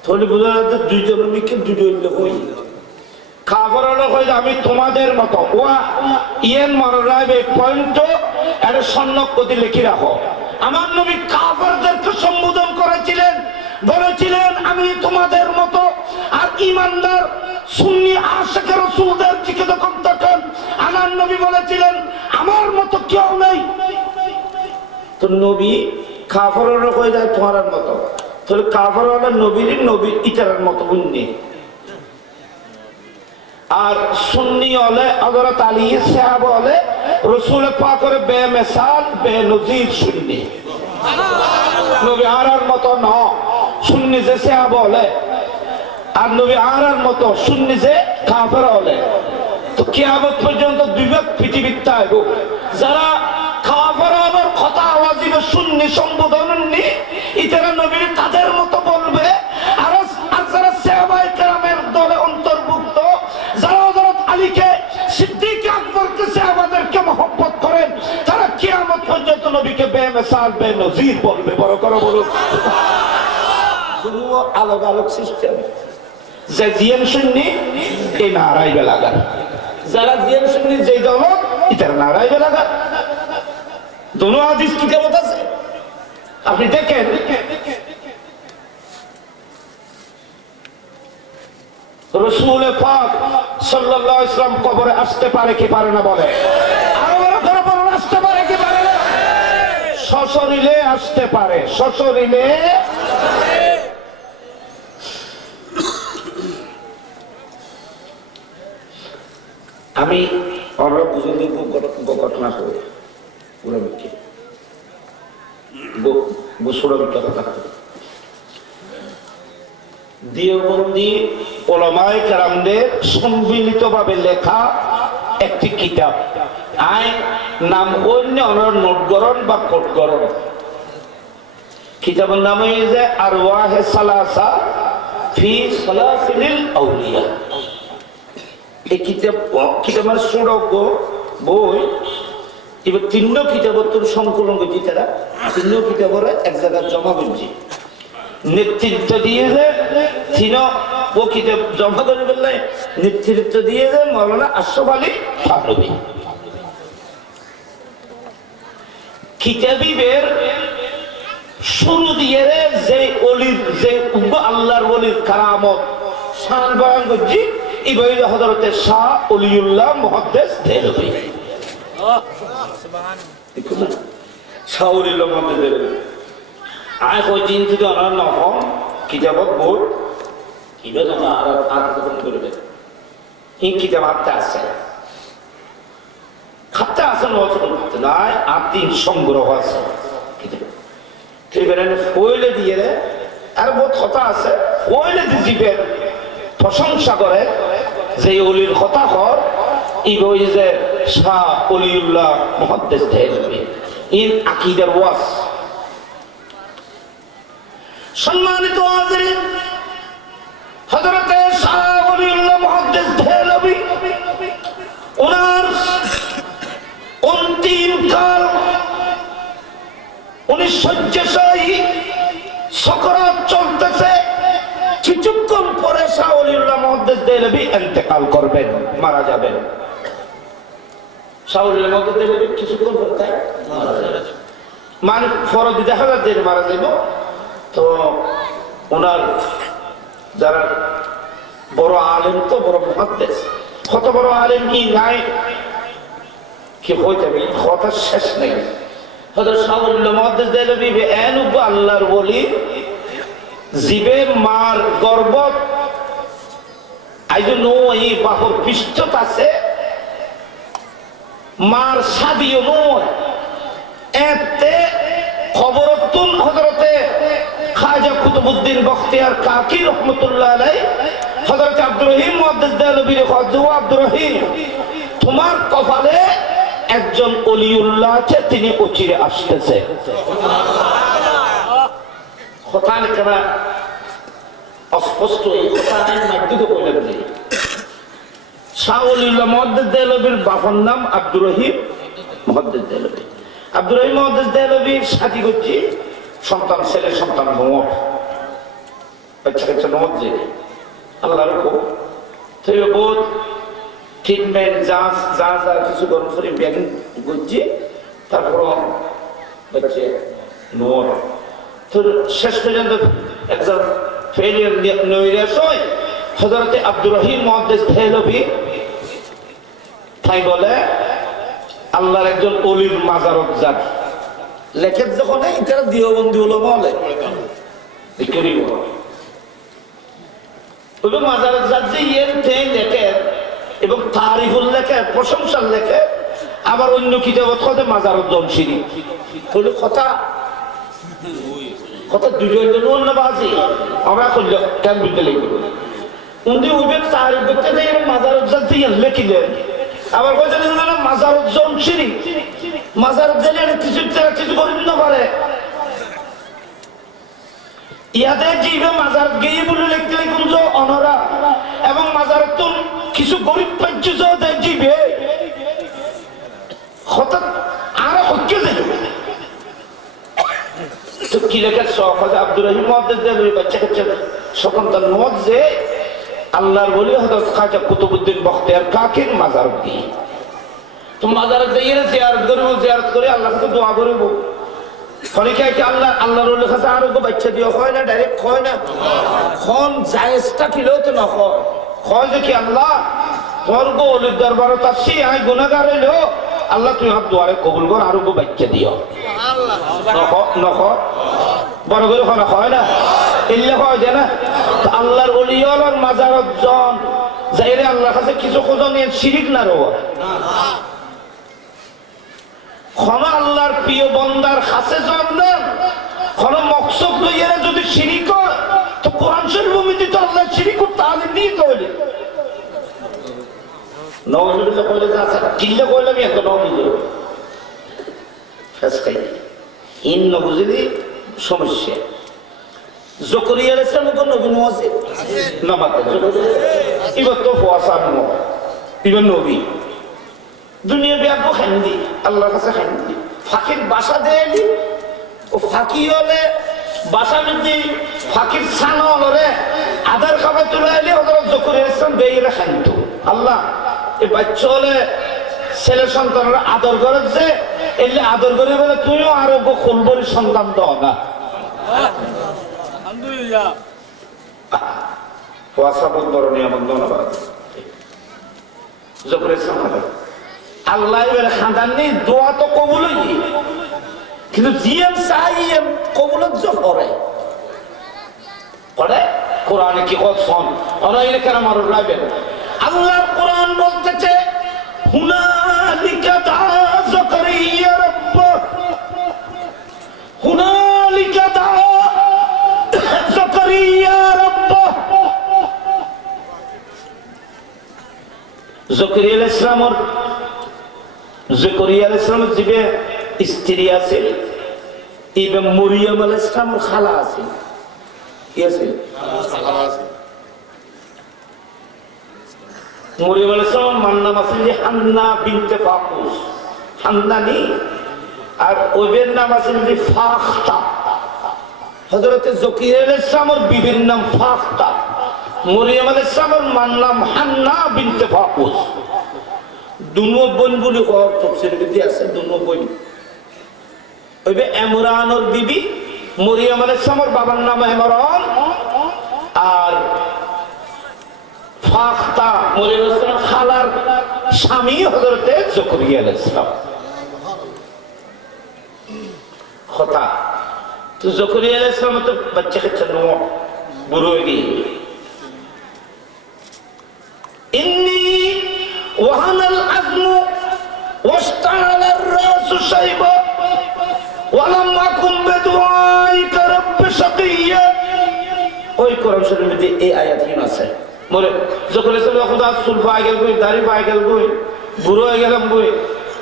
তাহলে বুঝা যাচ্ছে দুইজনের মিকে দুজন হই খাবার হলো কই আমি তোমাদের মতো ওয়া ইয়েন মররাবে পয়েন্ট এর সন্ন্যকতি লিখে রাখো আমার নবী কাফেরদেরকে সম্বোধন করেছিলেন বলেছিলেন আমি তোমাদের মতো আর ইমানদার সুন্নি আশিক রাসূলদের দিকে যখন তখন আমার নবী বলেছিলেন আমার মতো কেউ নেই তো নবী কাফেররা কই যায় তোমার মতো তাহলে কাফেররা নবীর ইতারের মতো উন্নি আর সুন্নি হলে হযরত আলী সাহাবা হলে রাসূল পাকের বেমিসাল বেনজির সুন্নি নবী আর মতো ন সুন্নি যে সাহাবা হলে আর নবী আর মতো সুন্নি যে কাফের হলে তো কিয়ামত পর্যন্ত দুই ভাগ পৃথিবীতে আইব যারা কাফের হবার কথা আওয়াজিবে সুন্নি সম্বোধন নি ইতারা নবীর তাদের মতো বলবে আর যারা সাহাবায়ে কেরামের দলে অন্তর্ভুক্ত যারা হযরত আলীকে সিদ্দিক আকবরকে সাহাবাদেরকে মহব্বত করেন তারা কিয়ামত পর্যন্ত নবীকে বেমিসাল বেনজির বলবে বড় করে বলুন দুটো আলাদা আলাদা সিস্টেম যে জিএম সুন্নি এই নারাই বেলাগার যারা জিএম সুন্নি যেই দল ইতার নারাই বেলাগা দোনো হাদিস কিতাবত আছে আপনি দেখেন রাসূল পাক সাল্লাল্লাহু আলাইহি ওয়াসাল্লাম কবরে আসতে পারে কি পারে না বলে আর কবরে আসতে পারে কি পারে না সশরীরে আসতে পারে সশরীরে আমি আমরা বুঝে দিব ঘটনা করে পুরো মিথ্যে গোসুরা মিথ্যা কথা দেওবন্দি ওলামায়ে কেরামদের সম্মিলিতভাবে লেখা একটি কিতাব আইন নাম অন্য অনর নোটগরণ বা কোটগরণ কিতাবের নাম হয়েছে আরওয়াহে সালাসা ফি সালাসিলিল আউলিয়া এই কিতাবের সড়ক বই এবার তিন কিতাবত্তর সংকলন করছি তারা তিন কিতাবরে এক জায়গায় জমা করছি নেতৃত্ব দিয়েছে তিন ও কিতাব জমা করে বললে নেতৃত্ব দিয়েছে মৌলানা আশরাফ আলী থানভী কিতাবিবের শুরু দিয়ে যে অলির যে আল্লাহর ওলির কারামত শান বয়ান করছি ইবাইদ হযরতে শাহ ওলিউল্লাহ মুহাদ্দিস দেহলভী সুবহানাল্লাহ শাহ ওলিউল্লাহ মুহাদ্দিস দেহলভী আয় কই দিন থেকে অনন্য হম কিতাবত বই ইবাদ আর খতম করবে এই কিতাব আপনি আছে খাতা আছে নয় আপনি সংগ্রহ আছে এবারে ফইলে দিয়ে আর বহুত কথা আছে ফইলে দিবেন প্রশংসা করে যে অলির কথা কর ই বই যে শাহ ওলিউল্লাহ মুহাদ্দিস দেহলভী ইন আকীদার ওয়াস সম্মানিত হাজিরিন হযরতে শাহ ওলিউল্লাহ মুহাদ্দিস দেহলভী ওনার অন্তিম কাল উনি শয্যাশায়ী সকরাত চলতেছে কিছুক্ষণ পরে শাহ ওলিউল্লাহ মুহাদ্দিস দেহলভী ইন্তেকাল করবেন মারা যাবেন শাহ ওলিউল্লাহ মুহাদ্দিস দেহলভী কিছুক্ষণ পরে তাই মারা যাবেন মানে ফরদি দেখা যাচ্ছে মারা যাইব তো ওনার যারা বড় আলেম তো বড় মুহাদ্দিস কত বড় আলেম কি নাই কি হইতে হবে কথা শেষ নেই হযরত শাহ ওলিউল্লাহ মুহাদ্দিস দেহলভী এন আল্লাহর ওলি জীবে মার গর্ব আইজ নই বাহর পৃষ্ঠত আছে মার সাদিও নয় এতে খবরতুন হযরতে খাজা কুতুবউদ্দিন বখতিয়ার কাকি রহমাতুল্লাহ আলাইহি হযরত আব্দুর রহিম মুহাদ্দিস দেহলভীর খোঁজ আব্দুর রহিম তোমার কপালে একজন ওলিউল্লাহ আছে তিনি অচিরে আসতেছে কথা কেনা অস্পষ্ট এই কথা মাধ্যমিক কইলেন যে শাহ ওলিউল্লাহ মুহাদ্দিস দেহলভীর বাবার নাম আব্দুর রহিম মুহাদ্দিস দেহলভী আব্দুর রহিম মুহাদ্দিস দেহলভীর শাদী করছি সন্তান ছেলে সন্তান নোট বাচ্চা কাচ্চা নোট যে আল্লাহর হুকুম সেই বহুত ট্রিটমেন্ট যা কিছু গরম করে ব্যাগিং করছি তারপর হচ্ছে নোট তো শেষ পর্যন্ত একজন ফেলিয়ার নৈরাশ হয় হযরতে আব্দুর রহিম মুহাদ্দিস দেহলভী তাই বলে আল্লাহর একজন ওলির মাজারত যান লেখের যখন এটা দেওবন্দি হলো বলে মাজারত যান যে ইয়ের লেখে এবং তারিফুল লেখে প্রশংসার লেখে আবার অন্য কিতাবত কথা মাজারত জমশিরি হলো কথা কথা দুইজন অন্য বাজি আমরা করল কেন বুঝতে লিখব উনি উঠবে তারিফ করতে যাই মাজারত যান যে লেখিলেন আবার বলছেন মাজারত জমশিরি মাজারত গেলে কিছু কিছু করিব না পারে ইয়াতে জিবে মাজারত গিয়ে বলে লিখতে লিখুন যে অনরা এবং মাজারত কিছু গরিব পাইছে যে জিবে হঠাৎ আর হচ্ছে যাবে তো কি লেখা শখ আছে আব্দুর রহিম মুহাদ্দিস দেহলভী বাচ্চা কাচ্চা সন্তান নোট যে আল্লাহর ওলি হযরত খাজা কুতুবউদ্দিন বখতিয়ার কাকির মাজারত গিয়ে তো মাজারে যাইয়ে জিয়ারত করবো, জিয়ারত করে আল্লাহর কাছে দোয়া করবো। অনেকে কি আল্লাহর কাছে আরোগ্য বাচ্চা দিয়ে হয় না, ডাইরেক্ট হয় না, খন জায়েজটা কিলো তো না হয় যে কি আল্লাহ তোমার গো অলির দরবারত আসছি, আমি গুনাহগার হইলো, আল্লাহ তুমি আমার দোয়ারে কবুল কর, আরোগ্য বাচ্চা দিও। বড় করে হয় না, এলে হয় যে না। আল্লাহর অলিয়ার মাজারত জন যাইরে আল্লাহর কাছে কিছু খোঁজো নিয়ে শিরিক না রো ক্ষমা আল্লাহর প্রিয় বন্দার কাছে জন্মেন ক্ষণ মকসদ লইয়া যদি শিরিক হয় তো কোরআন শরীফ ভূমিতে তো আল্লাহ শিরিক তাহলে নিয়ে তো হইলে নওয়াজুবিল্লাহ কইলে যা আছে কিল্লা কইলাম এত নওয়াজুবিল্লাহ ফেস খাই ইন ন বুঝলি সমস্যা। জকরিয়া আলাইহিস সালাম কোন নবী আছে না মাত্র এবার তো ফওয়াসা নবী এবার নবী দুনিয়া ব্যাপক খান্দি আল্লাহর কাছে খান্দি ফাকির বাসা দেয়নি ও ফাঁকি হলে বাসা যদি ফাঁকির ছানা হলে আধার খাবার তুলে এলে ওদের জকরিয়া আলাইহিস সালাম বেইরে খান্ত আল্লাহ এই বাচ্চা হলে ছেলে সন্তানরা আদর করে যে এলে আদর করে বলে তুইও আরোগ্য খুলবরি সন্তান দাও না আলহামদুলিল্লাহ ওয়াসা বড় নিয়ামত ধন্যবাদ জকরিয়া আলাইহিস সালাম আল্লাহ এর খানদান নেই দোয়া তো কবুল হই কিন্তু জিএম চাইএম কবুলত যে করে কোরআনে কি কথা অনাইলে কেন মারুর রাইবেন আল্লাহর কোরআন বলতেছে হুনালিকা দা যাকারিয়া রাব্বাহ হুনালিকা দা যাকারিয়া রাব্বাহ যাকারিয়া আলাইহিস সালামের যাকারিয়া আলাইহিস সালামের জিবে স্ত্রী আছে এবং মরিয়ম আলাইহিস সালামের খালা আছে কি আছে খালা আছে মরিয়ম আলাইহিস সালাম নাম আছে যে হান্না বিনতে ফাকুস হান্নানি আর ওবের নাম আছে যে ফাখতা হযরত যাকারিয়া আলাইহিস সালামের বিবির নাম ফাখতা মরিয়ম আলাইহিস সালামের নাম হান্না বিনতে ফাকুস দুনো বোন বলি তফসিরে বিধি আছে দুনো বোন ওইবে ইমরানের বিবি মরিয়ম আলাইহিস সালামের বাবার নাম ইমরান আর ফাখতা মরিয়ম আলাইহিস সালামের খালার স্বামী হযরত যাকারিয়া আলাইহিস সালাম কথা তো যাকারিয়া আলাইহিস সালাম তো বাচ্চা কাচ্চা নো বুড়ো হয়ে গিয়ে ইন্নী ওয়াহানাল আযমু ওয়াশতাআলার রাসু শাইবা ওয়া লাম আকুম বিদুআইকা রাব্বি শাকিয়্যা ওই কোরআন শরীফে এই আয়াতটি আছে বলে যখন খোদা চুল পাই গেল কই দাড়ি পাই গেল কই বুড়ো হয়ে গেলাম কই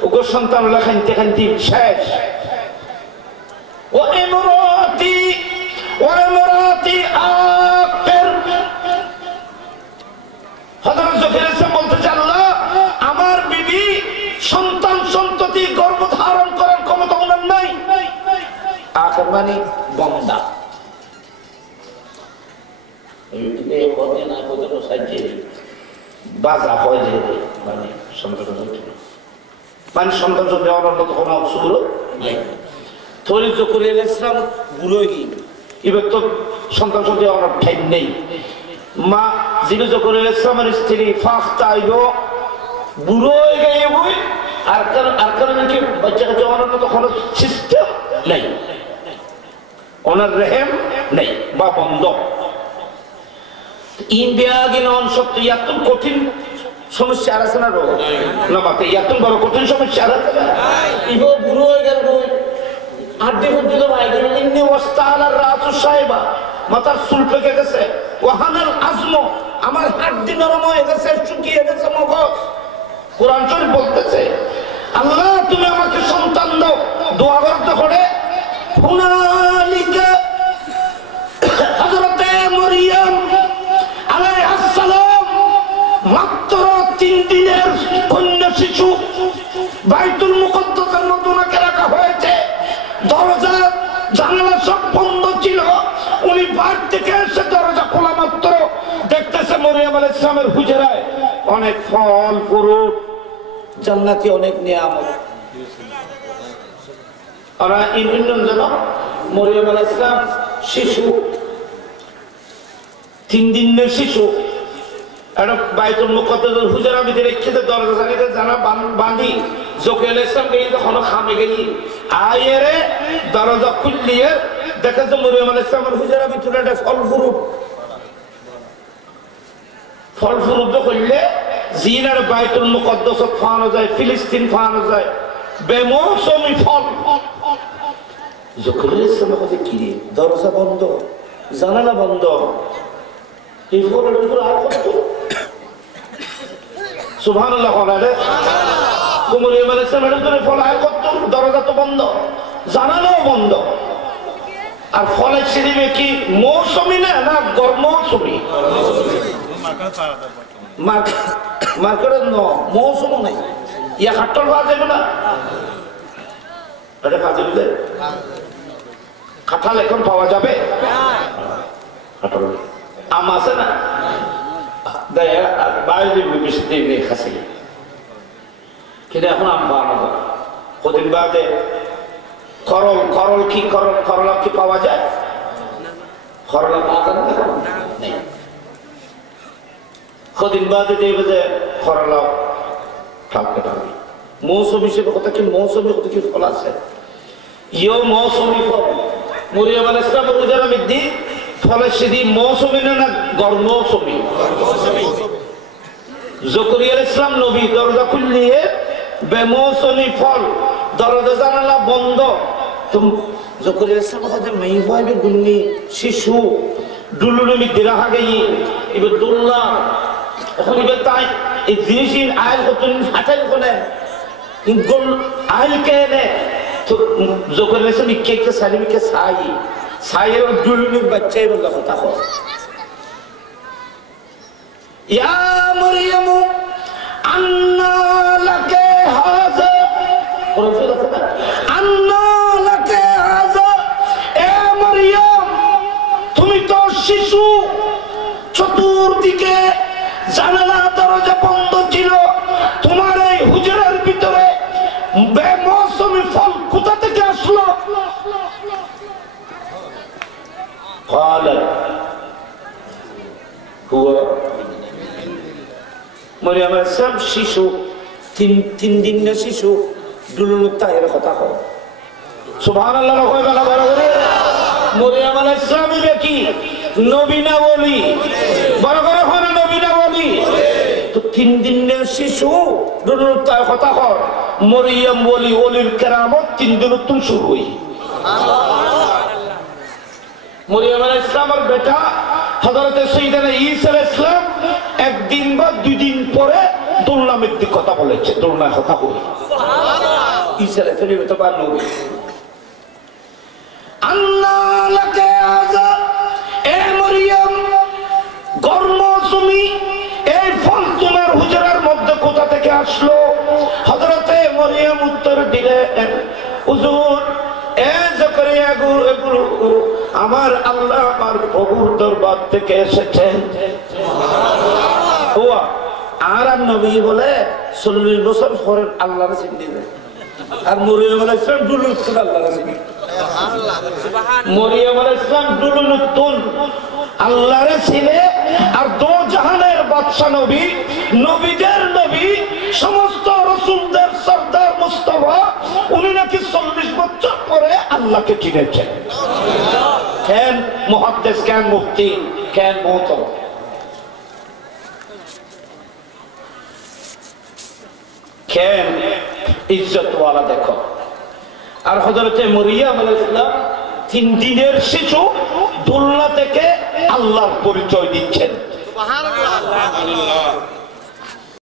ওগো সন্তান হলো খানতে খানতে শেষ ওয়া ইমরাতি আকির হযরত যাকারিয়া সাহেব বলতে আল্লাহ আমার বিবি সন্তান সন্ততি গর্ভধারণ করার ক্ষমতা ওনার নাই আকির মানে বন্দা এই কোনে না কোনে সাইজে বাজা হয় যে মানে সন্তান সন্তান দেওয়ার মতো কোনো সুর নেই থরি যাকারিয়া আলাইহিস সালাম বুড়ো হয়ে গিয়ে এবার তো সন্তান দেওয়ার ঠাই নেই মা যিনি যাকারিয়া আলাইহিস সালামের স্ত্রী ফাখতা আইব বুড়ো হয়ে গিয়ে বই আর কারণে কি বাচ্চাকে দেওয়ার মতো কোনো সিস্টেম নেই ওনার রেহেম নেই বা বন্ধ ইন্ডিয়া গিনন সত্য এত কঠিন সমস্যা আর আছে না রোগ না মাতে এত বড় কঠিন সমস্যা আর আছে না ইগো বুড়ো হয়ে গেল বই আড্ডি বুদ্ধি তো ভাই গেল ইন্নি ওয়াস্তাআলার রাসু শাইবা মাথার চুল পেকে গেছে ওয়াহানাল আযমু আমার হাড্ডি নরম হয়ে গেছে শুকিয়ে গেছে মগজ কোরআন শরীফ বলতেছে আল্লাহ তুমি আমাকে সন্তান দাও দোয়া করতে করে হুনালিকা হযরত মরিয়ম আলাইহিস সালাম মাত্র 3 দিনের কন্যা শিশু বাইতুল মুকদ্দাসের মধ্যে ওনাকে রাখা হয়েছে দরজা জানালা সব বন্ধ ছিল উনি বাইরে থেকে এসে দরজা খোলা মাত্র দেখতেছে মরিয়ম আলাইহিস সালামের হুজরায় অনেক ফল ফ্রুট জান্নাতি অনেক নিয়ামত ওরা ইনজন যেন মরিয়ম আলাইহিস সালাম শিশু 3 দিনের শিশু এটা বাইতুল মুকাদ্দাসের হুজরার ভিতরে রেখে দরজা সাইডে জানা বাঁধি জোকে আলাইহিস সালাম গিয়ে যখন খামে গই আয়েরে দরজা খুললিয়ে দেখা যায় মরিয়ম আলাইহিস সালামের হুজরার ভিতরে একটা ফল ফুরুপ তো করলে জিনার বাইতুল মুকাদ্দাস ফানো যায় ফিলিস্তিন ফানো যায় বেমৌসুমি ফল জোকে আলাইহিস সালাম কাছে কি দরজা বন্ধ জানালা বন্ধ এই ফলের ভিতরে আর কত সুবহানাল্লাহ আলাইহি মরিয়ম আলাইহিস সালামের ভিতরে ফল আর কত দরজা তো বন্ধ জানালাও বন্ধ আর ফলের সিরিমে কি মৌসুমি না গরমৌসুমি মার্কেটের মৌসুমও নাই ইয়া হাট্টল পাওয়া যাবে না এটা কাজে বুঝে কাঁঠাল এখন পাওয়া যাবে আম আছে না বাইরে বেশি নেই খাসি কিন্তু এখন আম পাওয়া যায় কদিন বাদে করলা কি পাওয়া যায় করলা পাওয়া যায় না নেই কদিন বাদে দেখবে যে করলা ঠালকে মৌসুমি হিসেবে কথা কি মৌসুমি কত কি ফল আছে ইও মৌসুমি ফল মরিয়ম আলাইহিস সালামের উজারা মধ্যে ফলের সিদি মৌসুমি না গরমৌসুমি জকরিয়া আলাইহিস সালাম নবী দরজা খুললিয়ে বেমৌসুমি ফল দরজা জানালা বন্ধ তুম জকরিয়া আলাইহিস সালাম কথা মাই হইবে গুন্নি শিশু দুলুলু মধ্যে রাখা গই এবার দুল্লা এখন এবার তাই এই জিনিস আইল কত ফাটাইল কোনে ইনগল আইল কেনে তো জকরিয়া আলাইহিস সালাম কে সালিমকে সাইয়ের দুলুলুর বাচ্চাই বলা কথা কো ইয়া মরিয়ম আন্না লাকে হাযা আন্না লাকে হাযা এ মরিয়ম তুমি তো শিশু চতুর্দিকে জানালা দরজা বন্ধ ছিল তোমার এই হুজরার ভিতরে বেমৌসুমি ফল কোথা থেকে আসলো মরিয়ম আলাইহিস সালাম শিশু 3 দিনের শিশু দুলুলুর তায়ের কথা কও সুবহানাল্লাহ কই বলা বড় করে মরিয়ম আলাইহিস সালাম কি নবী না ওলি বড় করে হয় না নবী না ওলি তো 3 দিনের শিশু দুলুলুর তায়ের কথা কও মরিয়ম ওলির কেরামত 3 দিনের তুন শুরু হই মরিয়ম আলাইহিস সালামের বেটা হযরত সাইয়েদনা ঈসা আলাইহিস সালাম একদিন বা 2 দিন পরে দুলনামের দিকে কথা বলেছে দুলনার কথা কই সুবহানাল্লাহ ঈসা আলাইহিস সালাম তো বান নবী আল্লাহ লাকে আযা এ মরিয়ম গরমৌসুমি এই ফল তোমার হুজরার মধ্যে কোথা থেকে আসলো হযরত মরিয়ম উত্তর দিলেন হুজুর এ জকরিয়া এগুলো আমার আল্লাহ আমার প্রভুর দরবার থেকে এসেছে সুবহানাল্লাহ ওয়া আর নবী বলে 40 বছর পরে আল্লাহর চিনি আর মরিয়ম আলাইহিস সালাম দুলুত করে আল্লাহর চিনি সুবহানাল্লাহ মরিয়ম আলাইহিস সালাম দুলুতুন আল্লাহর ছিলে আর দো জাহানের বাদশা নবী নবীদের নবী সমস্ত রাসূলদের সরদার মুস্তাফা উনি নাকি 40 বছর পরে আল্লাহকে চিনেছেন কেন মুহাদ্দিস কেন মুফতি কেন মুহতারম কেন ইজ্জতওয়ালা দেখো আর হযরত মরিয়ম আলাইহিস সালাম 3 দিনের শিশু দুল্লা থেকে আল্লাহর পরিচয় দিচ্ছেন সুবহানাল্লাহ